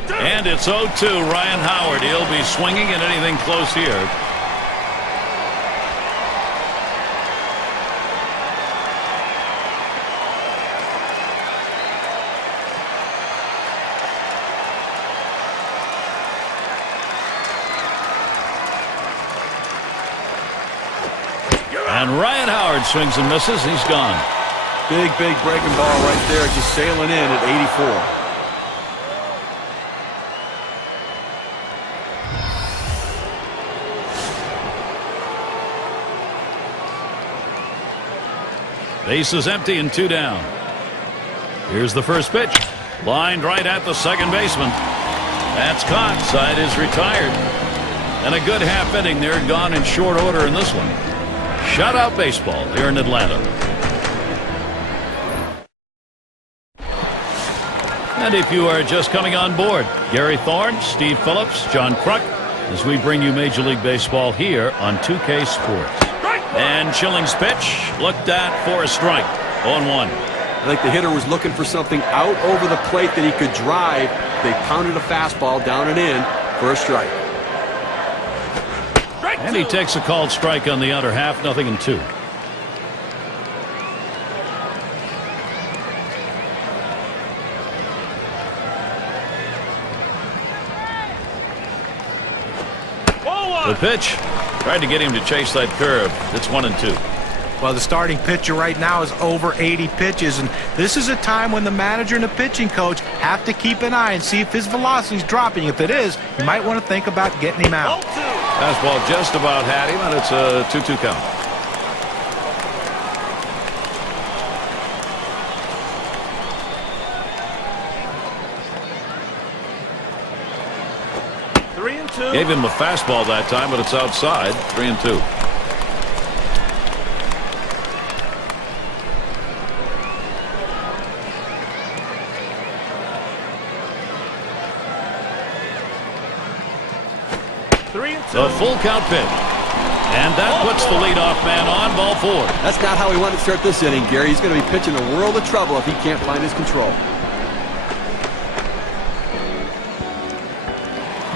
And it's 0-2. Ryan Howard. He'll be swinging at anything close here. And Ryan Howard swings and misses. He's gone. Big breaking ball right there, just sailing in at 84. Base is empty and 2 down. Here's the first pitch. Lined right at the second baseman. That's caught. Side is retired. And a good half inning there, gone in short order in this one. Shutout baseball here in Atlanta. And if you are just coming on board, Gary Thorne, Steve Phillips, John Kruk, as we bring you Major League Baseball here on 2K Sports. And Schilling's pitch looked at for a strike. 0-1. I think the hitter was looking for something out over the plate that he could drive. They pounded a fastball down and in for a strike. And he takes a called strike on the other half. 0-2. The pitch. Tried to get him to chase that curve. It's 1-2. Well, the starting pitcher right now is over 80 pitches, and this is a time when the manager and the pitching coach have to keep an eye and see if his velocity is dropping. If it is, you might want to think about getting him out. Fastball just about had him, and it's a 2-2 count. Gave him a fastball that time, but it's outside. 3-2. The full count pitch. And that puts the leadoff man on. Ball 4. That's not how he wanted to start this inning, Gary. He's going to be pitching a world of trouble if he can't find his control.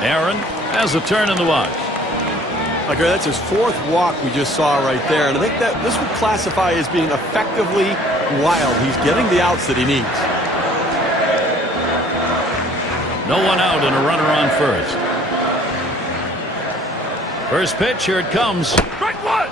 Aaron has a turn in the box. Okay, that's his 4th walk we just saw right there. And I think that this would classify as being effectively wild. He's getting the outs that he needs. No one out and a runner on first. First pitch, here it comes. Strike 1.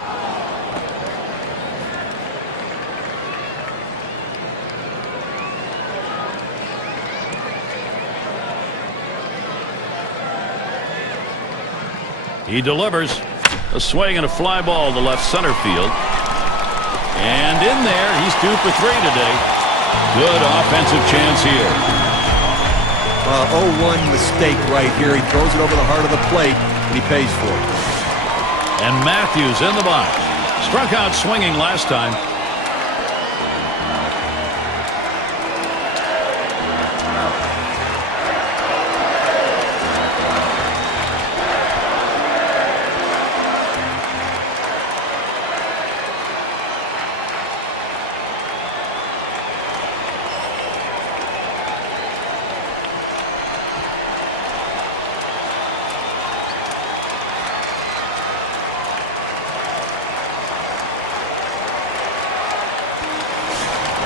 He delivers. A swing and a fly ball to left center field. And in there, he's 2 for 3 today. Good offensive chance here. 0-1 mistake right here. He throws it over the heart of the plate, and he pays for it. And Matthews in the box. Struck out swinging last time.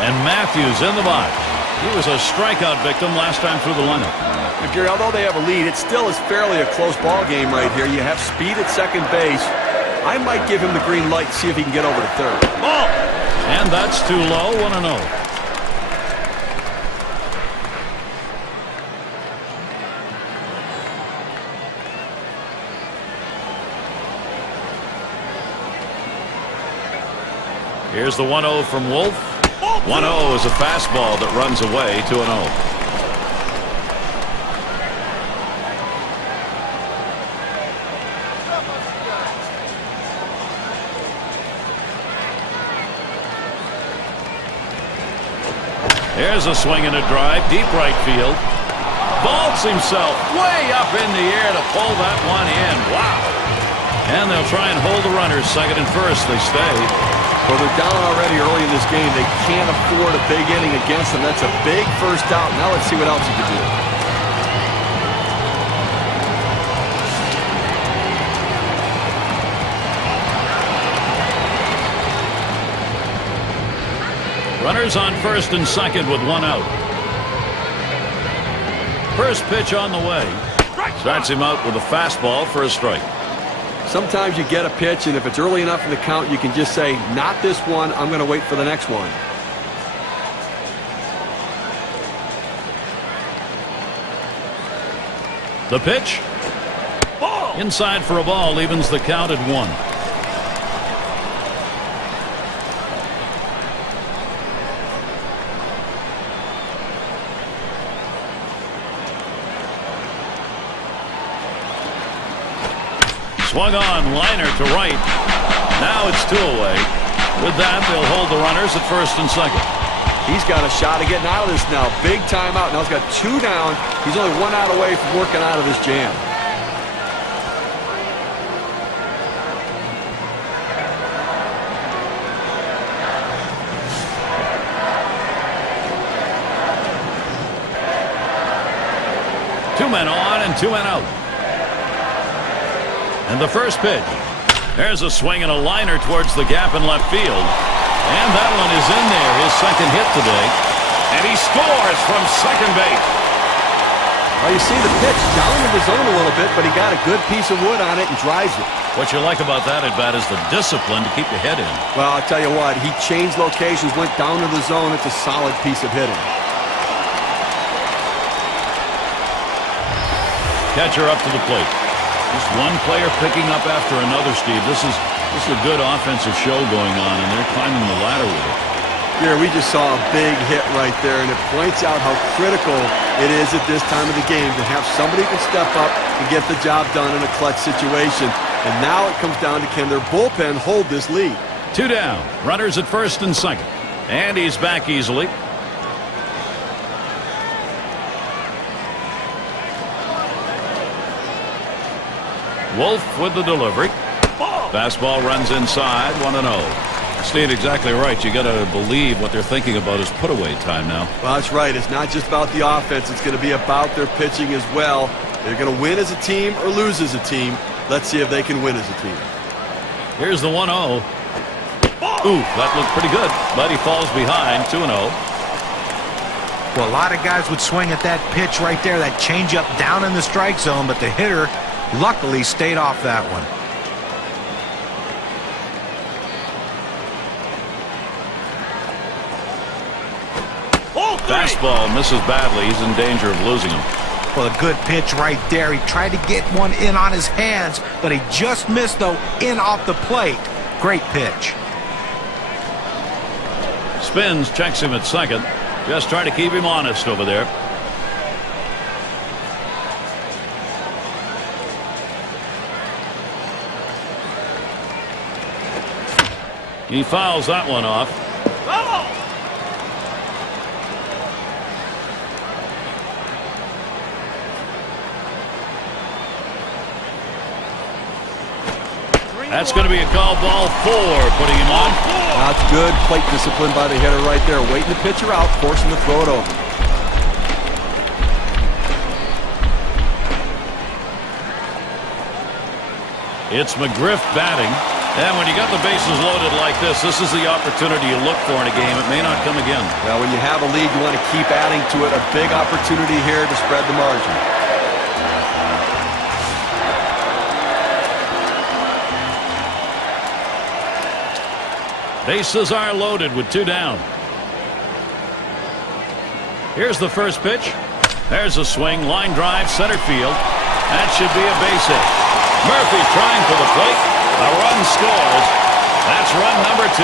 And Matthews in the box. He was a strikeout victim last time through the lineup. But Gary, although they have a lead, it still is fairly a close ball game right here. You have speed at second base. I might give him the green light, see if he can get over to third. Ball! And that's too low, 1-0. Here's the 1-0 from Wolf. 1-0 is a fastball that runs away, 2-0. There's a swing and a drive, deep right field. Vaults himself way up in the air to pull that one in. Wow. And they'll try and hold the runners second and first. They stay. Well, they're down already early in this game. They can't afford a big inning against them. That's a big first out. Now let's see what else he can do. Runners on first and second with 1 out. First pitch on the way. Starts him out with a fastball for a strike. Sometimes you get a pitch, and if it's early enough in the count, you can just say, not this one, I'm going to wait for the next one. The pitch. Ball. Inside for a ball, evens the count at 1. Swung on, liner to right. Now it's 2 away. With that, they'll hold the runners at first and second. He's got a shot at getting out of this now. Big timeout. Now he's got 2 down. He's only 1 out away from working out of this jam. Two men on and 2 men out. And the first pitch. There's a swing and a liner towards the gap in left field. And that one is in there, his second hit today. And he scores from second base. Well, you see the pitch down in the zone a little bit, but he got a good piece of wood on it and drives it. What you like about that at bat is the discipline to keep your head in. Well, I'll tell you what, he changed locations, went down to the zone. It's a solid piece of hitting. Catcher up to the plate. Just one player picking up after another, Steve. This is a good offensive show going on, and they're climbing the ladder with it. Here, we just saw a big hit right there, and it points out how critical it is at this time of the game to have somebody who can step up and get the job done in a clutch situation. And now it comes down to, can their bullpen hold this lead? 2 down. Runners at first and second. And he's back easily. Wolf with the delivery. Fastball runs inside, 1-0. Steve, exactly right. You got to believe what they're thinking about is put away time now. Well, that's right. It's not just about the offense. It's going to be about their pitching as well. They're going to win as a team or lose as a team. Let's see if they can win as a team. Here's the 1-0. Ooh, that looked pretty good, but he falls behind, 2-0. Well, a lot of guys would swing at that pitch right there, that changeup down in the strike zone, but the hitter luckily stayed off that one. Fastball misses badly. He's in danger of losing him. Well, a good pitch right there. He tried to get one in on his hands, but he just missed, though, in off the plate. Great pitch. Spins, checks him at second. Just trying to keep him honest over there. He fouls that one off. That's going to be a call, ball 4, putting him on. That's good plate discipline by the hitter right there. Waiting the pitcher out, forcing to throw it over. It's McGriff batting. And when you got the bases loaded like this is the opportunity you look for in a game. It may not come again. Well, when you have a lead, you want to keep adding to it. A big opportunity here to spread the margin. Bases are loaded with 2 down. Here's the first pitch. There's a swing. Line drive, center field. That should be a base hit. Murphy trying for the plate. A run scores. That's run number 2.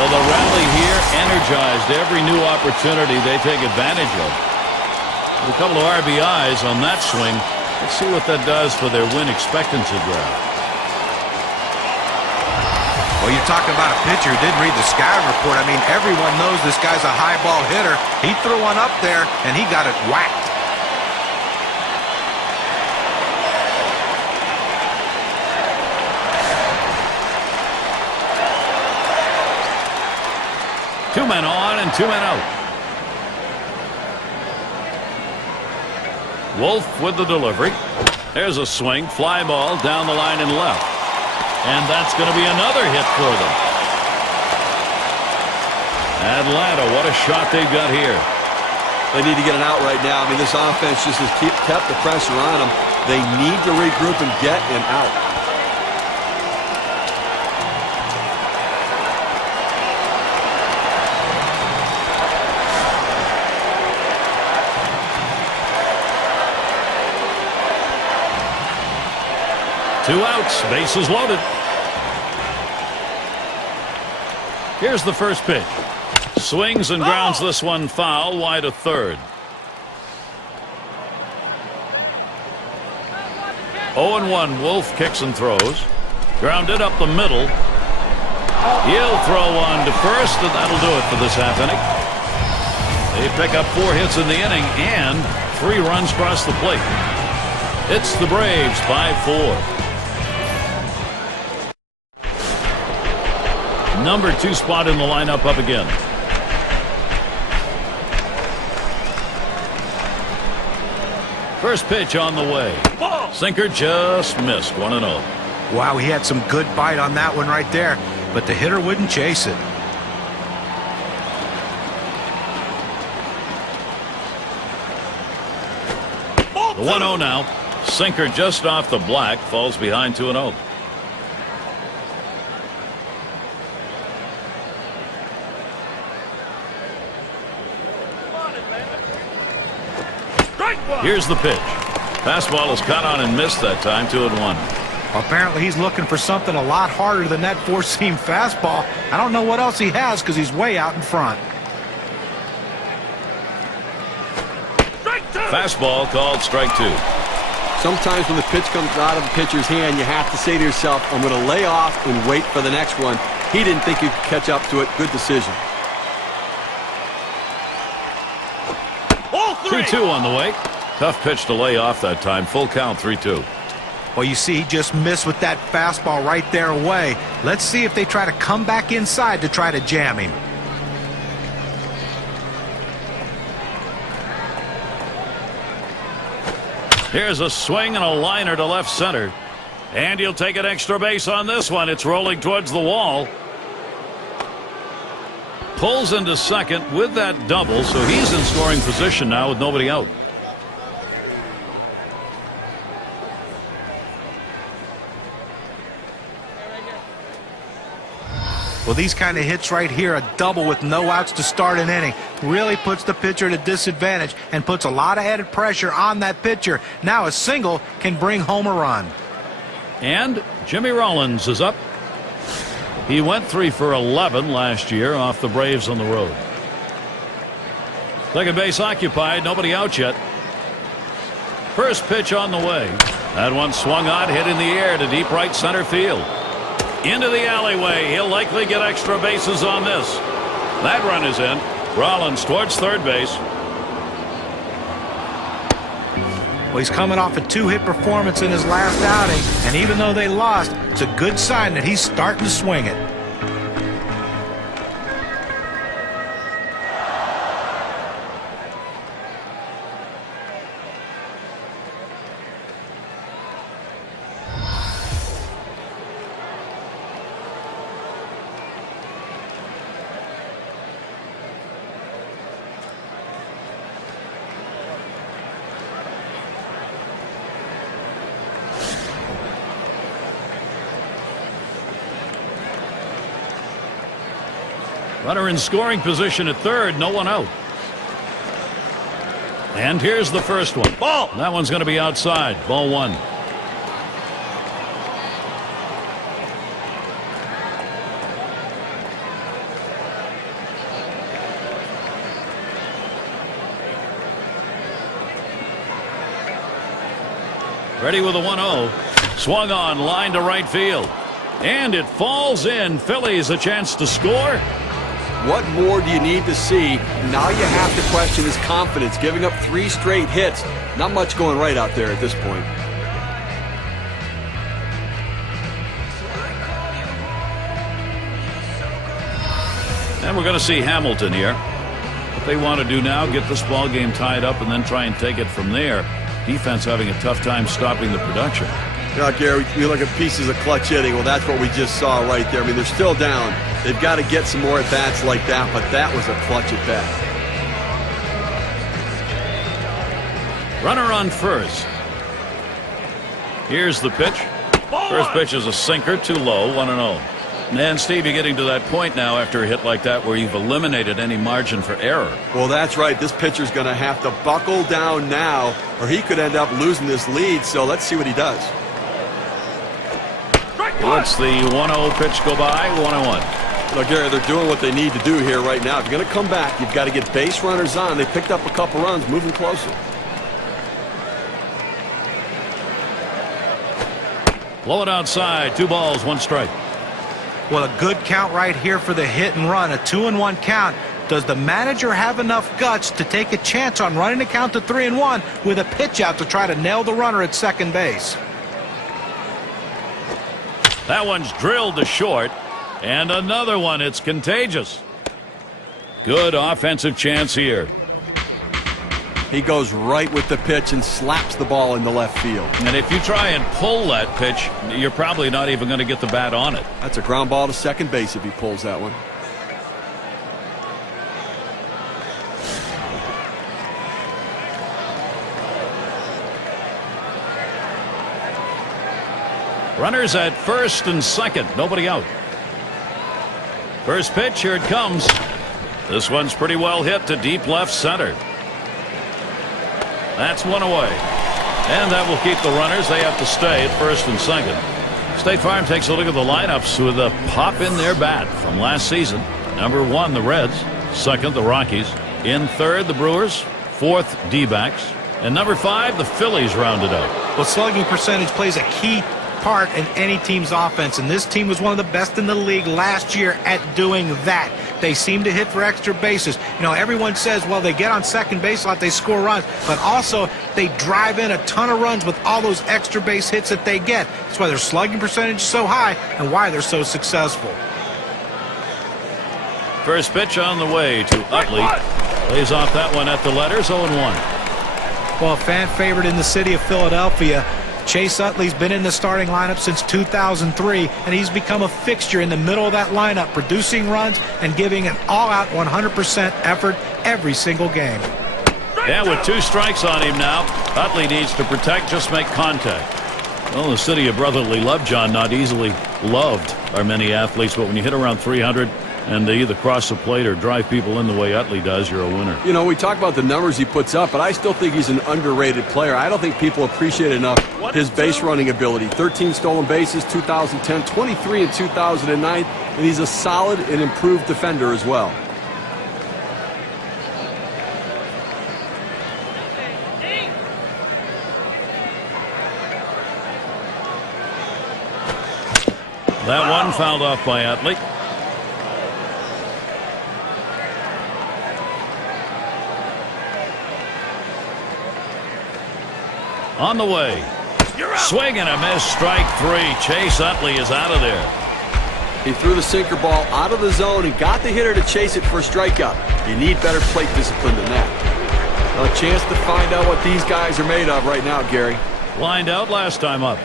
Well, the rally here energized every new opportunity they take advantage of. With a couple of RBIs on that swing. Let's see what that does for their win expectancy graph. Well, you're talking about a pitcher who didn't read the scouting report. I mean, everyone knows this guy's a high ball hitter. He threw one up there, and he got it whacked. Two men on and 2 men out. Wolf with the delivery. There's a swing. Fly ball down the line and left. And that's going to be another hit for them. Atlanta, what a shot they've got here. They need to get an out right now. I mean, this offense just has kept the pressure on them. They need to regroup and get an out. Two outs, bases loaded. Here's the first pitch. Swings and grounds this one foul, wide of third. 0-1, Wolf kicks and throws. Grounded up the middle. He'll throw one to first, and that'll do it for this half inning. They pick up 4 hits in the inning and 3 runs across the plate. It's the Braves by 4. Number 2 spot in the lineup up again. First pitch on the way. Sinker just missed. 1-0. Wow, he had some good bite on that one right there, but the hitter wouldn't chase it. The 1-0 now. Sinker just off the black. Falls behind 2-0. Here's the pitch. Fastball is caught on and missed that time. 2-1. Apparently he's looking for something a lot harder than that 4-seam fastball. I don't know what else he has because he's way out in front. Fastball called strike 2. Sometimes when the pitch comes out of the pitcher's hand, you have to say to yourself, I'm going to lay off and wait for the next one. He didn't think he could catch up to it. Good decision. 2-2 on the way. Tough pitch to lay off that time. Full count, 3-2. Well, you see, he just missed with that fastball right there away. Let's see if they try to come back inside to try to jam him. Here's a swing and a liner to left center. And he'll take an extra base on this one. It's rolling towards the wall. Pulls into second with that double, so he's in scoring position now with nobody out. Well, these kind of hits right here, a double with no outs to start an inning, really puts the pitcher at a disadvantage and puts a lot of added pressure on that pitcher. Now a single can bring home a run. And Jimmy Rollins is up. He went 3 for 11 last year off the Braves on the road. Second base occupied, nobody out yet. First pitch on the way. That one swung on, hit in the air to deep right center field. Into the alleyway. He'll likely get extra bases on this. That run is in. Rollins towards third base. Well, he's coming off a 2-hit performance in his last outing, and even though they lost, it's a good sign that he's starting to swing it. Runner in scoring position at third, no one out. And here's the first one. Ball! That one's going to be outside. Ball 1. Ready with a 1-0. Swung on, line to right field. And it falls in. Phillies a chance to score. What more do you need to see? Now you have to question his confidence. Giving up 3 straight hits. Not much going right out there at this point. And we're going to see Hamilton here. What they want to do now, get this ball game tied up and then try and take it from there. Defense having a tough time stopping the production. Yeah, Gary, we look at pieces of clutch hitting. Well, that's what we just saw right there. I mean, they're still down. They've got to get some more at-bats like that, but that was a clutch at-bat. Runner on first. Here's the pitch. First pitch is a sinker, too low, 1-0. And Steve, you're getting to that point now after a hit like that where you've eliminated any margin for error. Well, that's right. This pitcher's going to have to buckle down now, or he could end up losing this lead, so let's see what he does. Let's the 1-0 pitch go by, 1-1. Look, Gary, they're doing what they need to do here right now. If you're going to come back, you've got to get base runners on. They picked up a couple runs, moving closer. Blow it outside, 2 balls, 1 strike. Well, a good count right here for the hit and run, a 2-1 count. Does the manager have enough guts to take a chance on running the count to 3-1 with a pitch out to try to nail the runner at second base? That one's drilled to short. And another one. It's contagious. Good offensive chance here. He goes right with the pitch and slaps the ball into left field. And if you try and pull that pitch, you're probably not even going to get the bat on it. That's a ground ball to second base if he pulls that one. Runners at first and second. Nobody out. First pitch, here it comes. This one's pretty well hit to deep left center. That's 1 away. And that will keep the runners. They have to stay at first and second. State Farm takes a look at the lineups with a pop in their bat from last season. Number 1, the Reds. Second, the Rockies. In third, the Brewers. Fourth, D-backs. And number 5, the Phillies rounded out. Well, slugging percentage plays a key part in any team's offense, and this team was one of the best in the league last year at doing that. They seem to hit for extra bases. You know, everyone says, well, they get on second base a lot, they score runs, but also they drive in a ton of runs with all those extra base hits that they get. That's why their slugging percentage is so high and why they're so successful. First pitch on the way to Utley. Lays off that one at the letters, 0-1. Well, a fan favorite in the city of Philadelphia. Chase Utley's been in the starting lineup since 2003, and he's become a fixture in the middle of that lineup, producing runs and giving an all-out 100% effort every single game. Yeah, with 2 strikes on him now, Utley needs to protect, just make contact. Well, the city of brotherly love, John, not easily loved. are many athletes, but when you hit around 300 and they either cross the plate or drive people in the way Utley does, you're a winner. You know, we talk about the numbers he puts up, but I still think he's an underrated player. I don't think people appreciate enough his base running ability. 13 stolen bases, 2010, 23 in 2009, and he's a solid and improved defender as well. That one fouled off by Utley. On the way. Swing and a miss. Strike three. Chase Utley is out of there. He threw the sinker ball out of the zone and got the hitter to chase it for a strikeout. You need better plate discipline than that. A chance to find out what these guys are made of right now, Gary. Lined out last time up.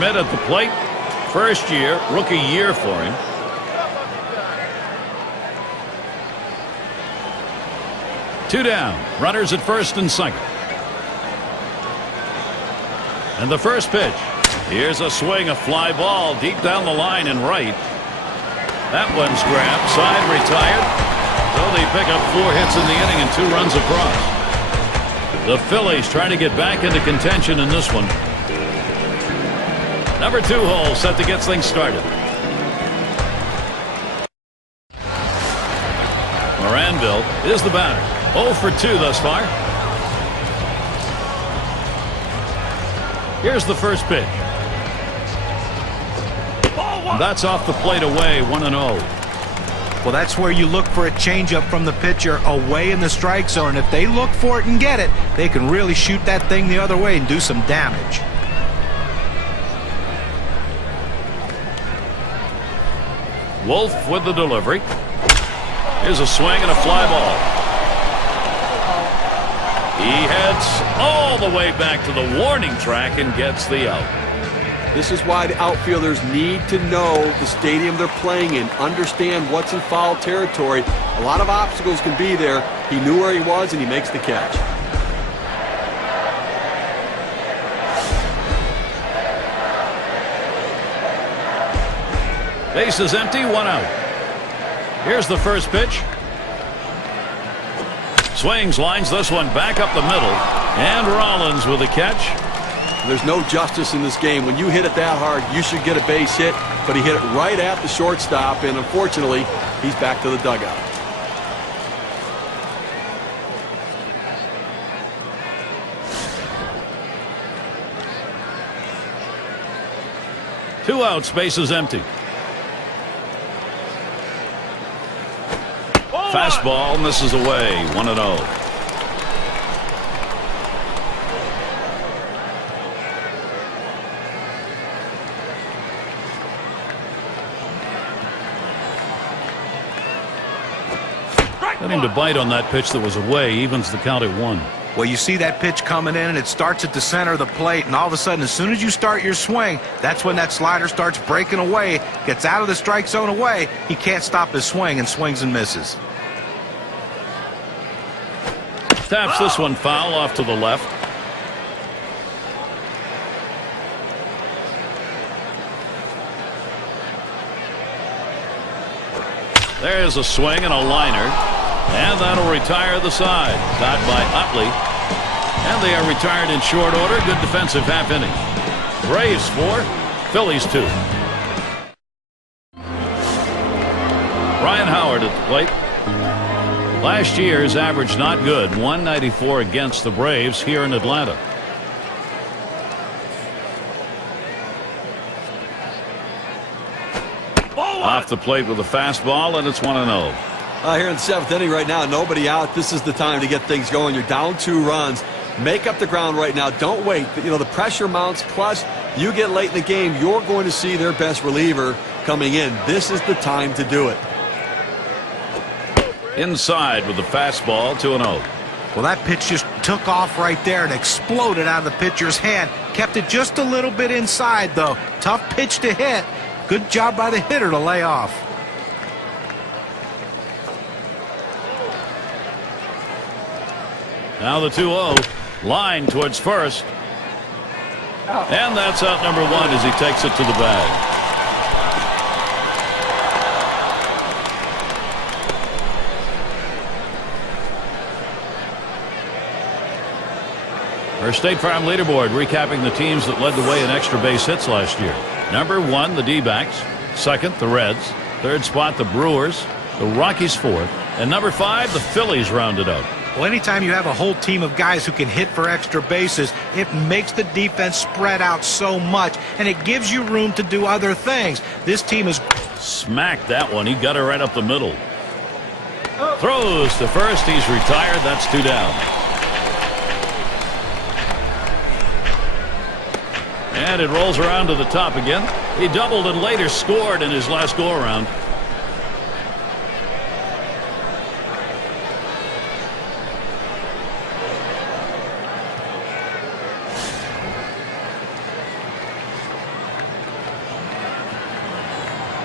Schmidt at the plate. First year, rookie year for him. Two down. Runners at first and second. And the first pitch. Here's a swing, a fly ball deep down the line and right. That one's grabbed. Side retired. So they pick up 4 hits in the inning and 2 runs across. The Phillies trying to get back into contention in this one. Number 2 hole set to get things started. Moranville is the batter. 0 for 2 thus far. Here's the first pitch. That's off the plate away, 1-0. Well, that's where you look for a changeup from the pitcher away in the strike zone. If they look for it and get it, they can really shoot that thing the other way and do some damage. Wolf with the delivery. Here's a swing and a fly ball. He heads all the way back to the warning track and gets the out. This is why the outfielders need to know the stadium they're playing in, understand what's in foul territory. A lot of obstacles can be there. He knew where he was, and he makes the catch. Base is empty, 1 out. Here's the first pitch. Swings, lines this one back up the middle. And Rollins with a catch. There's no justice in this game. When you hit it that hard, you should get a base hit. But he hit it right at the shortstop, and unfortunately, he's back to the dugout. Two outs, base is empty. Fastball misses away, 1-0. Got him to bite on that pitch that was away, evens the count at 1. Well, you see that pitch coming in, and it starts at the center of the plate, and all of a sudden, as soon as you start your swing, that's when that slider starts breaking away, gets out of the strike zone away. He can't stop his swing and swings and misses. Taps this one foul off to the left. There's a swing and a liner. And that'll retire the side. Caught by Utley. And they are retired in short order. Good defensive half inning. Braves 4, Phillies 2. Brian Howard at the plate. Last year's average not good. 194 against the Braves here in Atlanta. Off the plate with a fastball, and it's 1-0. Here in the 7th inning right now, nobody out. This is the time to get things going. You're down 2 runs. Make up the ground right now. Don't wait. You know, the pressure mounts. Plus, you get late in the game, you're going to see their best reliever coming in. This is the time to do it. Inside with the fastball, 2-0. Well, that pitch just took off right there and exploded out of the pitcher's hand. Kept it just a little bit inside, though. Tough pitch to hit. Good job by the hitter to lay off. Now the 2-0. Line towards first. And that's out number 1 as he takes it to the bag. Our State Farm leaderboard recapping the teams that led the way in extra base hits last year. Number 1, the D-backs. Second, the Reds. Third spot, the Brewers. The Rockies 4th. And number 5, the Phillies rounded out. Well, anytime you have a whole team of guys who can hit for extra bases, it makes the defense spread out so much, and it gives you room to do other things. This team is... Smacked that one. He got her right up the middle. Throws to first. He's retired. That's 2 down. And it rolls around to the top again. He doubled and later scored in his last go-around.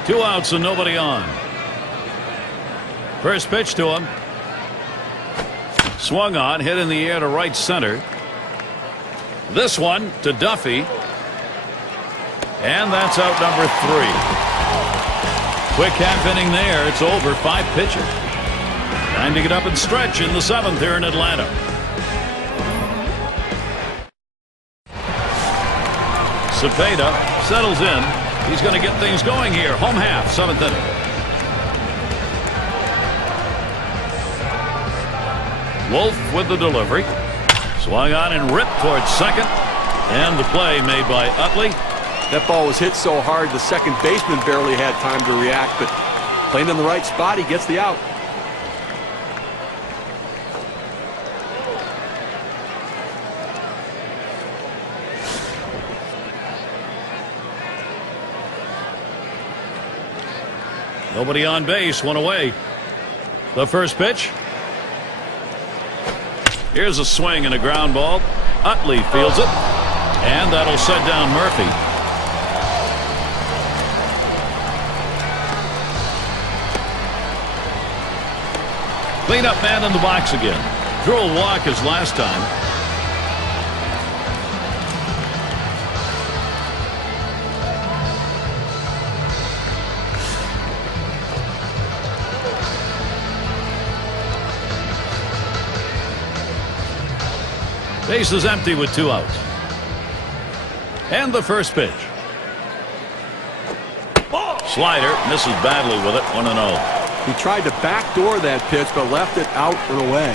Two outs and nobody on. First pitch to him. Swung on, hit in the air to right center. This one to Duffy. And that's out number 3. Quick half inning there. It's over. 5 pitches. Time to get up and stretch in the 7th here in Atlanta. Cepeda settles in. He's going to get things going here. Home half, 7th inning. Wolf with the delivery. Swung on and ripped towards second. And the play made by Utley. That ball was hit so hard the second baseman barely had time to react, but playing in the right spot, he gets the out. Nobody on base, one away. The first pitch. Here's a swing and a ground ball. Utley fields it. And that'll set down Murphy. Cleanup man in the box again. Drew a walk his last time. Base is empty with 2 outs. And the first pitch. Slider misses badly with it. 1-0. He tried to backdoor that pitch, but left it out and away.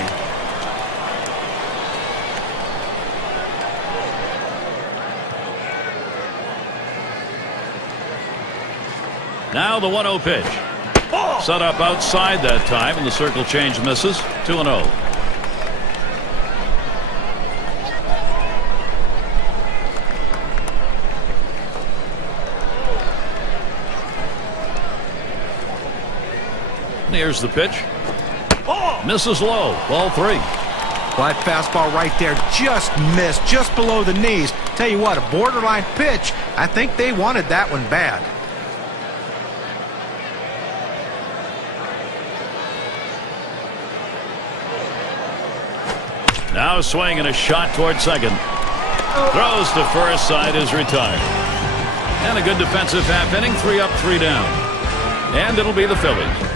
Now the 1-0 pitch. Set up outside that time, and the circle change misses. 2-0. Here's the pitch. Misses low. Ball 3. Well, that fastball right there just missed, just below the knees. Tell you what, a borderline pitch. I think they wanted that one bad. Now a swing and a shot toward second. Throws to first. Side is retired. And a good defensive half inning. 3 up, 3 down. And it'll be the Phillies.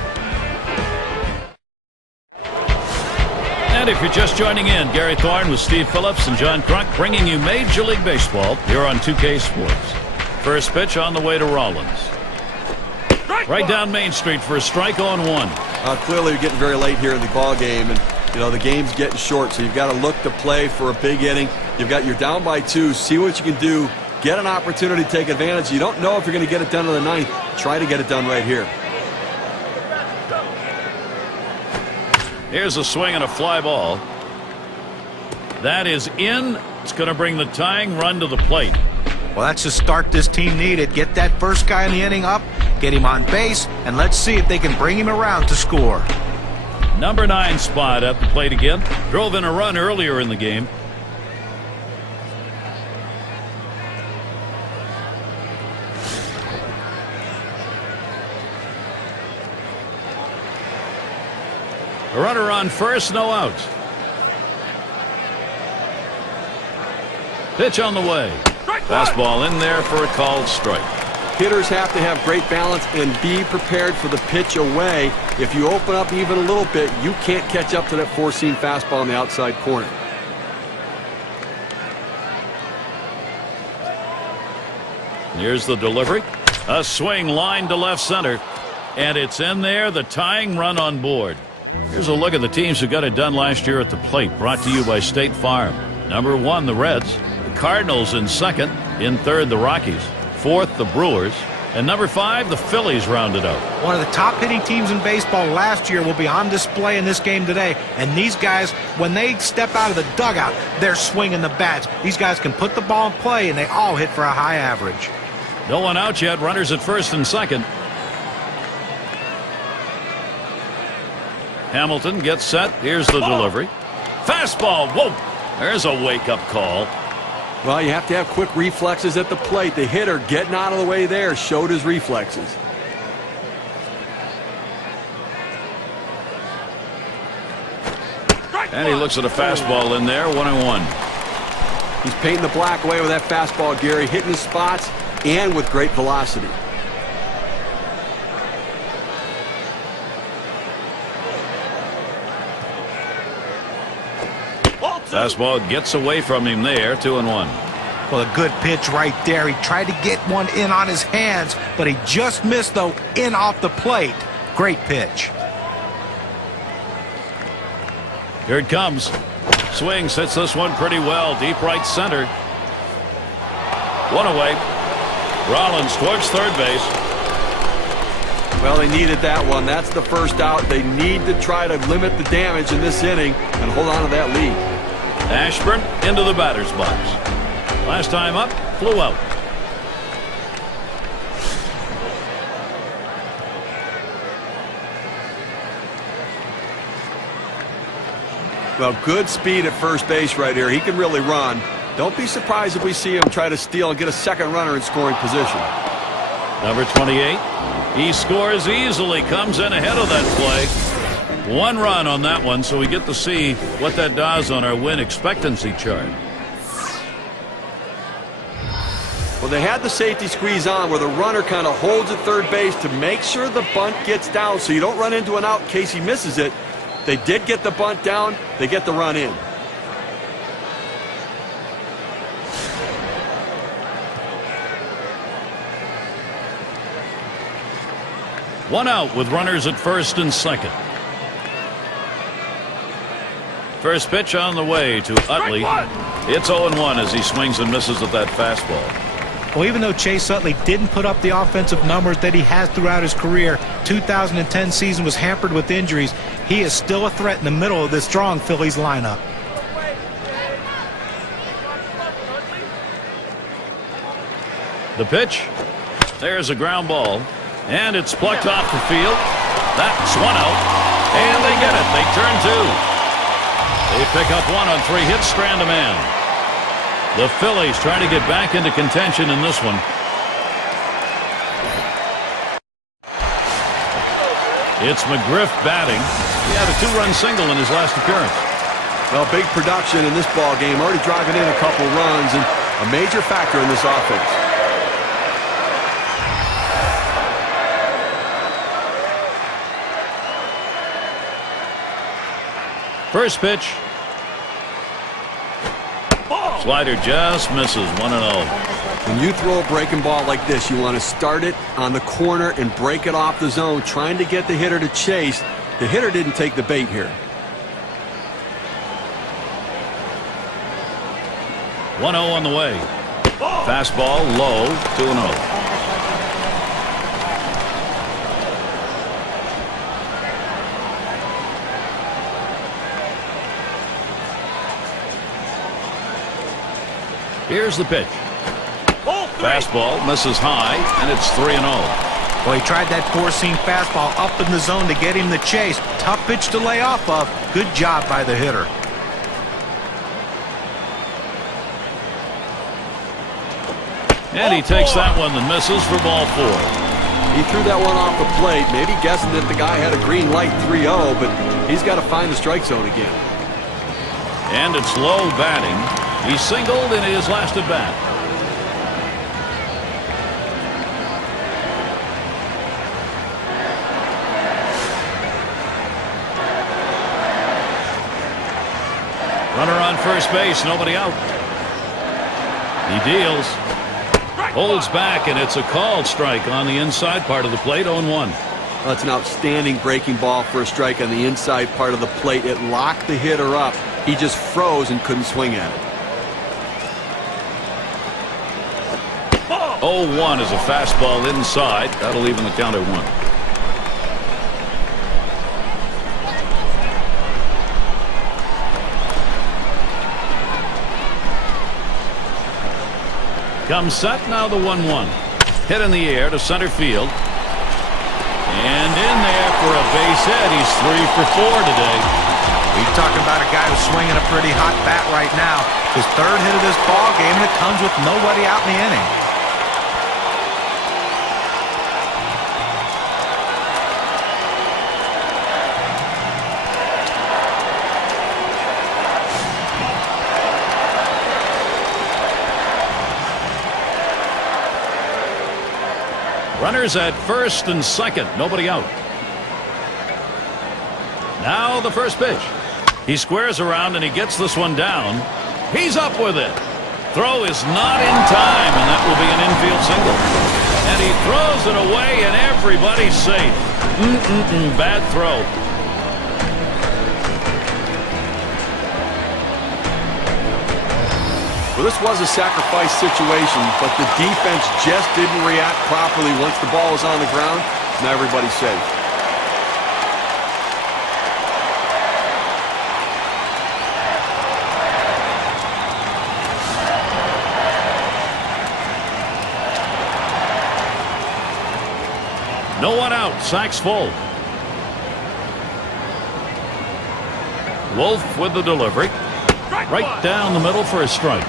And if you're just joining in, Gary Thorne with Steve Phillips and John Curt bringing you Major League Baseball here on 2K Sports. First pitch on the way to Rollins. Right down Main Street for a strike on 1. Clearly you're getting very late here in the ball game, and you know the game's getting short, so you've got to look to play for a big inning. You've got you're down by 2. See what you can do. Get an opportunity to take advantage. You don't know if you're going to get it done in the 9th. Try to get it done right here. Here's a swing and a fly ball. That is in. It's going to bring the tying run to the plate. Well, that's the start this team needed. Get that first guy in the inning up get him on base, and let's see if they can bring him around to score. Number 9 spot at the plate again. Drove in a run earlier in the game. A runner on first, no outs. Pitch on the way. Fastball in there for a called strike. Hitters have to have great balance and be prepared for the pitch away. If you open up even a little bit, you can't catch up to that four-seam fastball in the outside corner. Here's the delivery. A swing line to left center. And it's in there, the tying run on board. Here's a look at the teams who got it done last year at the plate, brought to you by State Farm. Number 1, the Reds. The Cardinals in second. In third, the Rockies. Fourth, the Brewers. And number 5, the Phillies rounded out. One of the top hitting teams in baseball last year will be on display in this game today. And these guys, when they step out of the dugout, they're swinging the bats. These guys can put the ball in play, and they all hit for a high average. No one out yet. Runners at first and second. Hamilton gets set. Here's the delivery. Fastball. Whoa. There's a wake-up call. Well, you have to have quick reflexes at the plate. The hitter getting out of the way there showed his reflexes. And he looks at a fastball in there. 1-1. He's painting the black away with that fastball, Gary, hitting his spots and with great velocity. Fastball gets away from him there. 2-1. Well, a good pitch right there. He tried to get one in on his hands, but he just missed, though, in off the plate. Great pitch. Here it comes. Swings, hits this one pretty well. Deep right center. One away. Rollins towards third base. Well, they needed that one. That's the first out. They need to try to limit the damage in this inning and hold on to that lead. Ashburn into the batter's box. Last time up, flew out. Well, good speed at first base right here. He can really run. Don't be surprised if we see him try to steal and get a second runner in scoring position. Number 28. He scores easily, comes in ahead of that play. 1 run on that one, so we get to see what that does on our win expectancy chart. Well, they had the safety squeeze on where the runner kind of holds at third base to make sure the bunt gets down so you don't run into an out in case he misses it. They did get the bunt down. They get the run in. One out with runners at first and second. First pitch on the way to Utley. It's 0-1 as he swings and misses at that fastball. Well, even though Chase Utley didn't put up the offensive numbers that he has throughout his career, 2010 season was hampered with injuries. He is still a threat in the middle of this strong Phillies lineup. The pitch. There's a ground ball. And it's plucked off the field. That's 1 out. And they get it. They turn 2. They pick up 1 on 3 hits, strand a man. The Phillies trying to get back into contention in this one. It's McGriff batting. He had a 2-run single in his last appearance. Well, big production in this ball game, already driving in a couple runs and a major factor in this offense. First pitch. Slider just misses. 1-0. When you throw a breaking ball like this, you want to start it on the corner and break it off the zone, trying to get the hitter to chase. The hitter didn't take the bait here. 1-0 on the way. Fastball low. 2-0. Here's the pitch. Fastball misses high, and it's 3-0. Well, he tried that four-seam fastball up in the zone to get him the chase. Tough pitch to lay off of. Good job by the hitter. And he takes that one and misses for ball 4. He threw that one off the plate, maybe guessing that the guy had a green light 3-0, but he's got to find the strike zone again. And it's low batting. He singled in his last at bat. Runner on first base, nobody out. He deals. Holds back, and it's a called strike on the inside part of the plate, 0-1. That's an outstanding breaking ball for a strike on the inside part of the plate. It locked the hitter up. He just froze and couldn't swing at it. 0-1 is a fastball inside. That'll even the count at 1. Comes set, now the 1-1. Hit in the air to center field. And in there for a base hit. He's 3 for 4 today. You're talking about a guy who's swinging a pretty hot bat right now. His third hit of this ball game, and it comes with nobody out in the inning. Runners at first and second, nobody out. Now the first pitch. He squares around and he gets this one down. He's up with it. Throw is not in time, and that will be an infield single. And he throws it away, and everybody's safe. Bad throw. Well, this was a sacrifice situation, but the defense just didn't react properly once the ball was on the ground. Now everybody's safe. No one out. Sack's full. Wolf with the delivery. Right down the middle for a strike.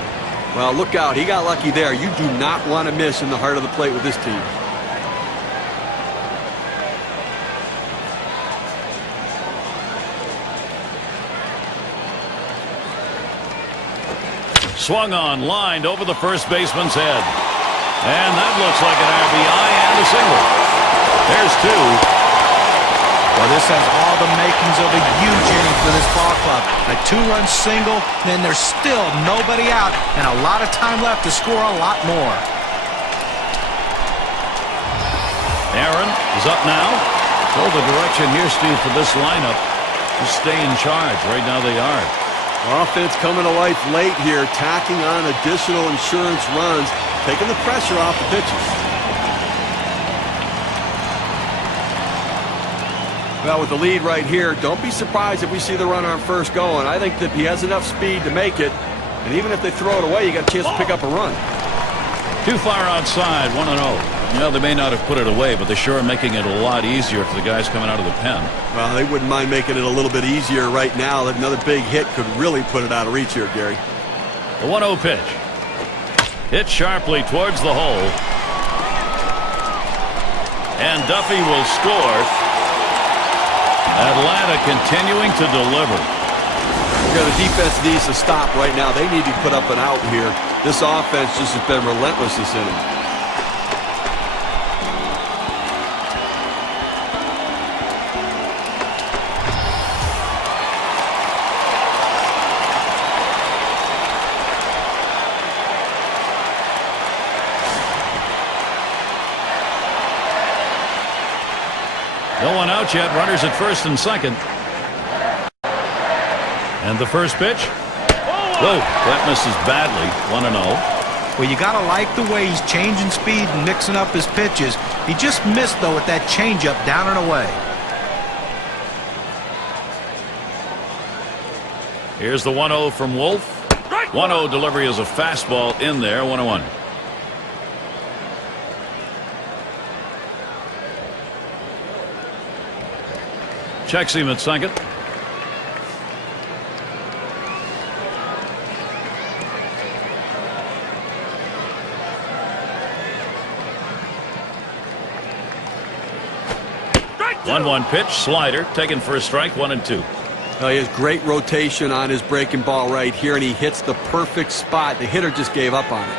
Well, look out. He got lucky there. You do not want to miss in the heart of the plate with this team. Swung on, lined over the first baseman's head. And that looks like an RBI and a single. There's 2. Well, this has all the makings of a huge inning for this ball club. A 2-run single, then there's still nobody out, and a lot of time left to score a lot more. Aaron is up now. So the direction here, Steve, for this lineup is stay in charge. Right now they are. Offense coming to life late here, tacking on additional insurance runs, taking the pressure off the pitchers. Well, with the lead right here, don't be surprised if we see the runner on first going. I think that he has enough speed to make it, and even if they throw it away, you got a chance to pick up a run. Too far outside, 1-0. You know, they may not have put it away, but they sure are making it a lot easier for the guys coming out of the pen. Well, they wouldn't mind making it a little bit easier right now. That another big hit could really put it out of reach here, Gary. The 1-0 pitch. Hit sharply towards the hole. And Duffy will score. Atlanta continuing to deliver. Yeah, the defense needs to stop right now. They need to put up an out here. This offense just has been relentless this inning. No one out yet. Runners at first and second. And the first pitch. Whoa, that misses badly. 1-0. Well, you got to like the way he's changing speed and mixing up his pitches. He just missed, though, with that changeup down and away. Here's the 1-0 from Wolf. 1-0 delivery is a fastball in there. 1-1. Checks him at second. One pitch, slider, taken for a strike, 1-2. He has great rotation on his breaking ball right here, and he hits the perfect spot. The hitter just gave up on it.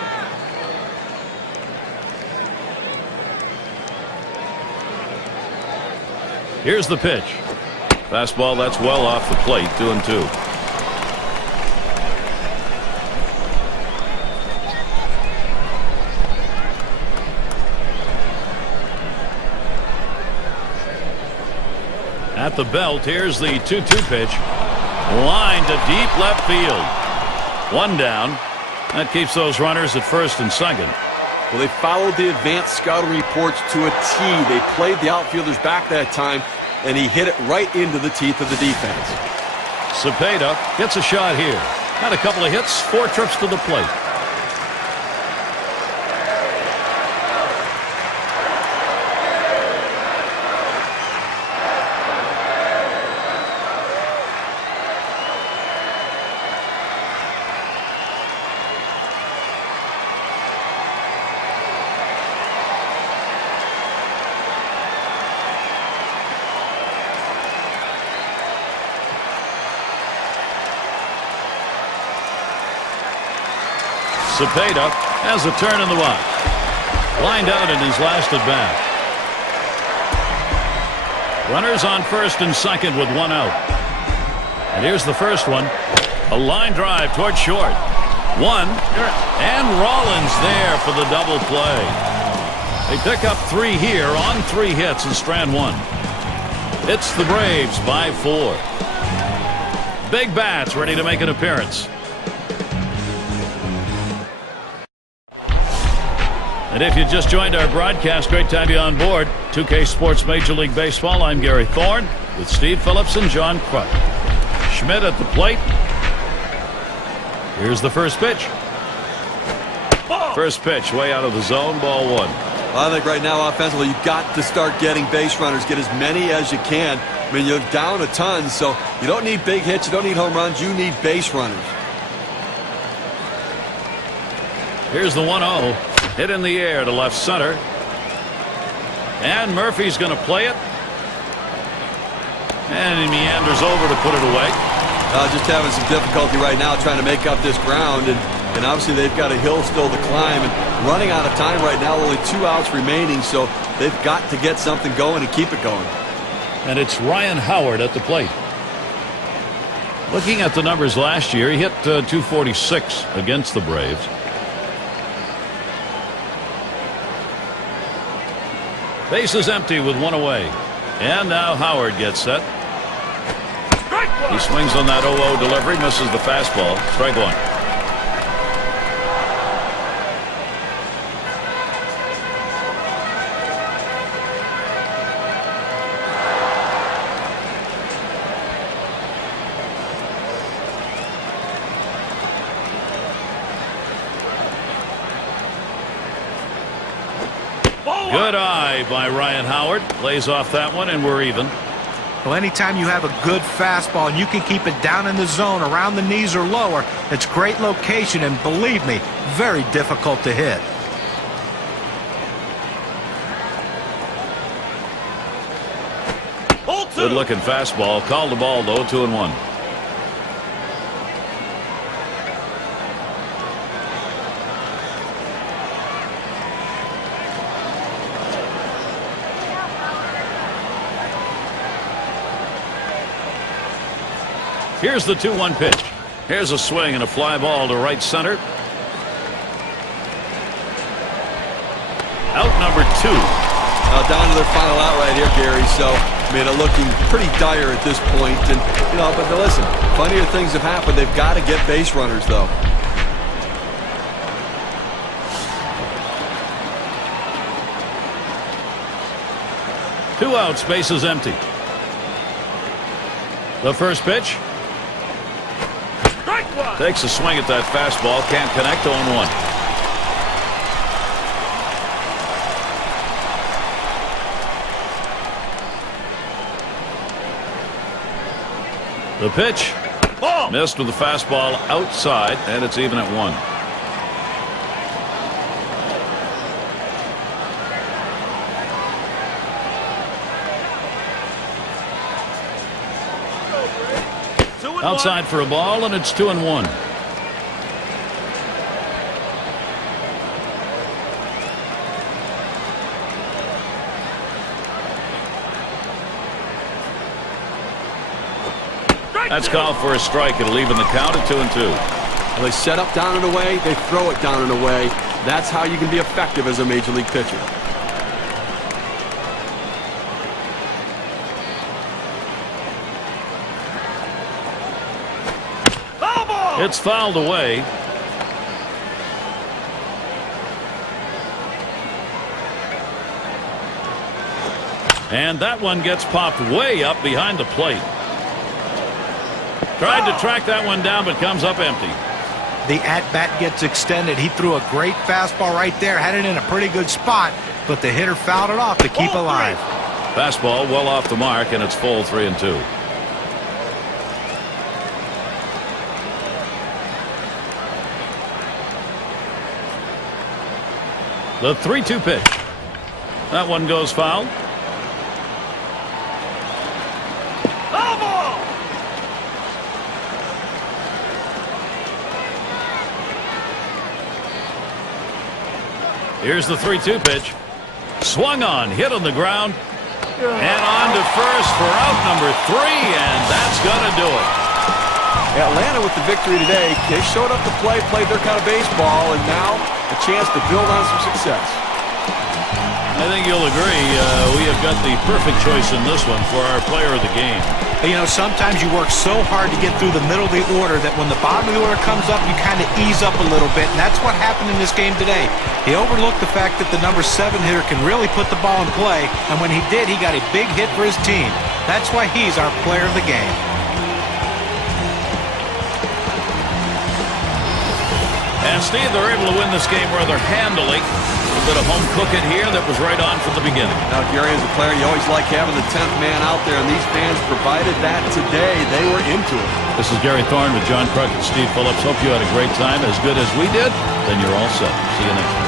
Here's the pitch. Fastball that's well off the plate, 2-2. At the belt, here's the 2-2 pitch. Line to deep left field. One down. That keeps those runners at first and second. Well, they followed the advanced scouting reports to a T. They played the outfielders back that time, and he hit it right into the teeth of the defense. Cepeda gets a shot here. Had a couple of hits, 4 trips to the plate. Cepeda has a turn in the box. Lined out in his last at bat. Runners on first and second with 1 out. And here's the first one. A line drive toward short. 1. And Rollins there for the double play. They pick up 3 here on 3 hits and strand 1. It's the Braves by 4. Big bats ready to make an appearance. And if you just joined our broadcast, great to have you on board. 2K Sports Major League Baseball. I'm Gary Thorne with Steve Phillips and John Curt. Schmidt at the plate. Here's the first pitch. First pitch way out of the zone, ball 1. Well, I think right now offensively you've got to start getting base runners. Get as many as you can. I mean, you're down a ton, so you don't need big hits. You don't need home runs. You need base runners. Here's the 1-0. Hit in the air to left center. And Murphy's going to play it. And he meanders over to put it away. Just having some difficulty right now trying to make up this ground. And obviously they've got a hill still to climb. And running out of time right now, only 2 outs remaining. So they've got to get something going and keep it going. And it's Ryan Howard at the plate. Looking at the numbers last year, he hit 246 against the Braves. Base is empty with 1 away. And now Howard gets set. He swings on that 0-0 delivery, misses the fastball. Strike 1. Good eye by Ryan Howard. Plays off that one, and we're even. Well, anytime you have a good fastball and you can keep it down in the zone around the knees or lower, it's great location, and believe me, very difficult to hit. Good looking fastball. Called the ball though. 2-1. Here's the 2-1 pitch. Here's a swing and a fly ball to right center. Out number 2. Down to their final out right here, Gary. So, I mean, they're looking pretty dire at this point. And, you know, but listen, funnier things have happened. They've got to get base runners, though. Two outs, base is empty. The first pitch. Takes a swing at that fastball. Can't connect. 0-1. The pitch. Missed with the fastball outside, and it's even at 1. Outside for a ball, and it's 2-1. That's called for a strike. It'll even the count at 2-2. Well, they set up down and away. They throw it down and away. That's how you can be effective as a major league pitcher. It's fouled away. And that one gets popped way up behind the plate. Tried to track that one down, but comes up empty. The at-bat gets extended. He threw a great fastball right there. Had it in a pretty good spot, but the hitter fouled it off to keep alive. Fastball well off the mark, and it's full 3-2. The 3-2 pitch. That one goes foul. Here's the 3-2 pitch. Swung on, hit on the ground, and on to first for out number 3, and that's going to do it. Atlanta with the victory today. They showed up to play, played their kind of baseball, and now a chance to build on some success. I think you'll agree we have got the perfect choice in this one for our player of the game. You know, sometimes you work so hard to get through the middle of the order that when the bottom of the order comes up, you kind of ease up a little bit, and that's what happened in this game today. He overlooked the fact that the number 7 hitter can really put the ball in play, and when he did, he got a big hit for his team. That's why he's our player of the game. And Steve, they're able to win this game rather handily. A bit of home cooking here that was right on from the beginning. Now, Gary, as a player, you always like having the 10th man out there, and these fans provided that today. They were into it. This is Gary Thorne with John Curt and Steve Phillips. Hope you had a great time, as good as we did. Then you're all set. See you next time.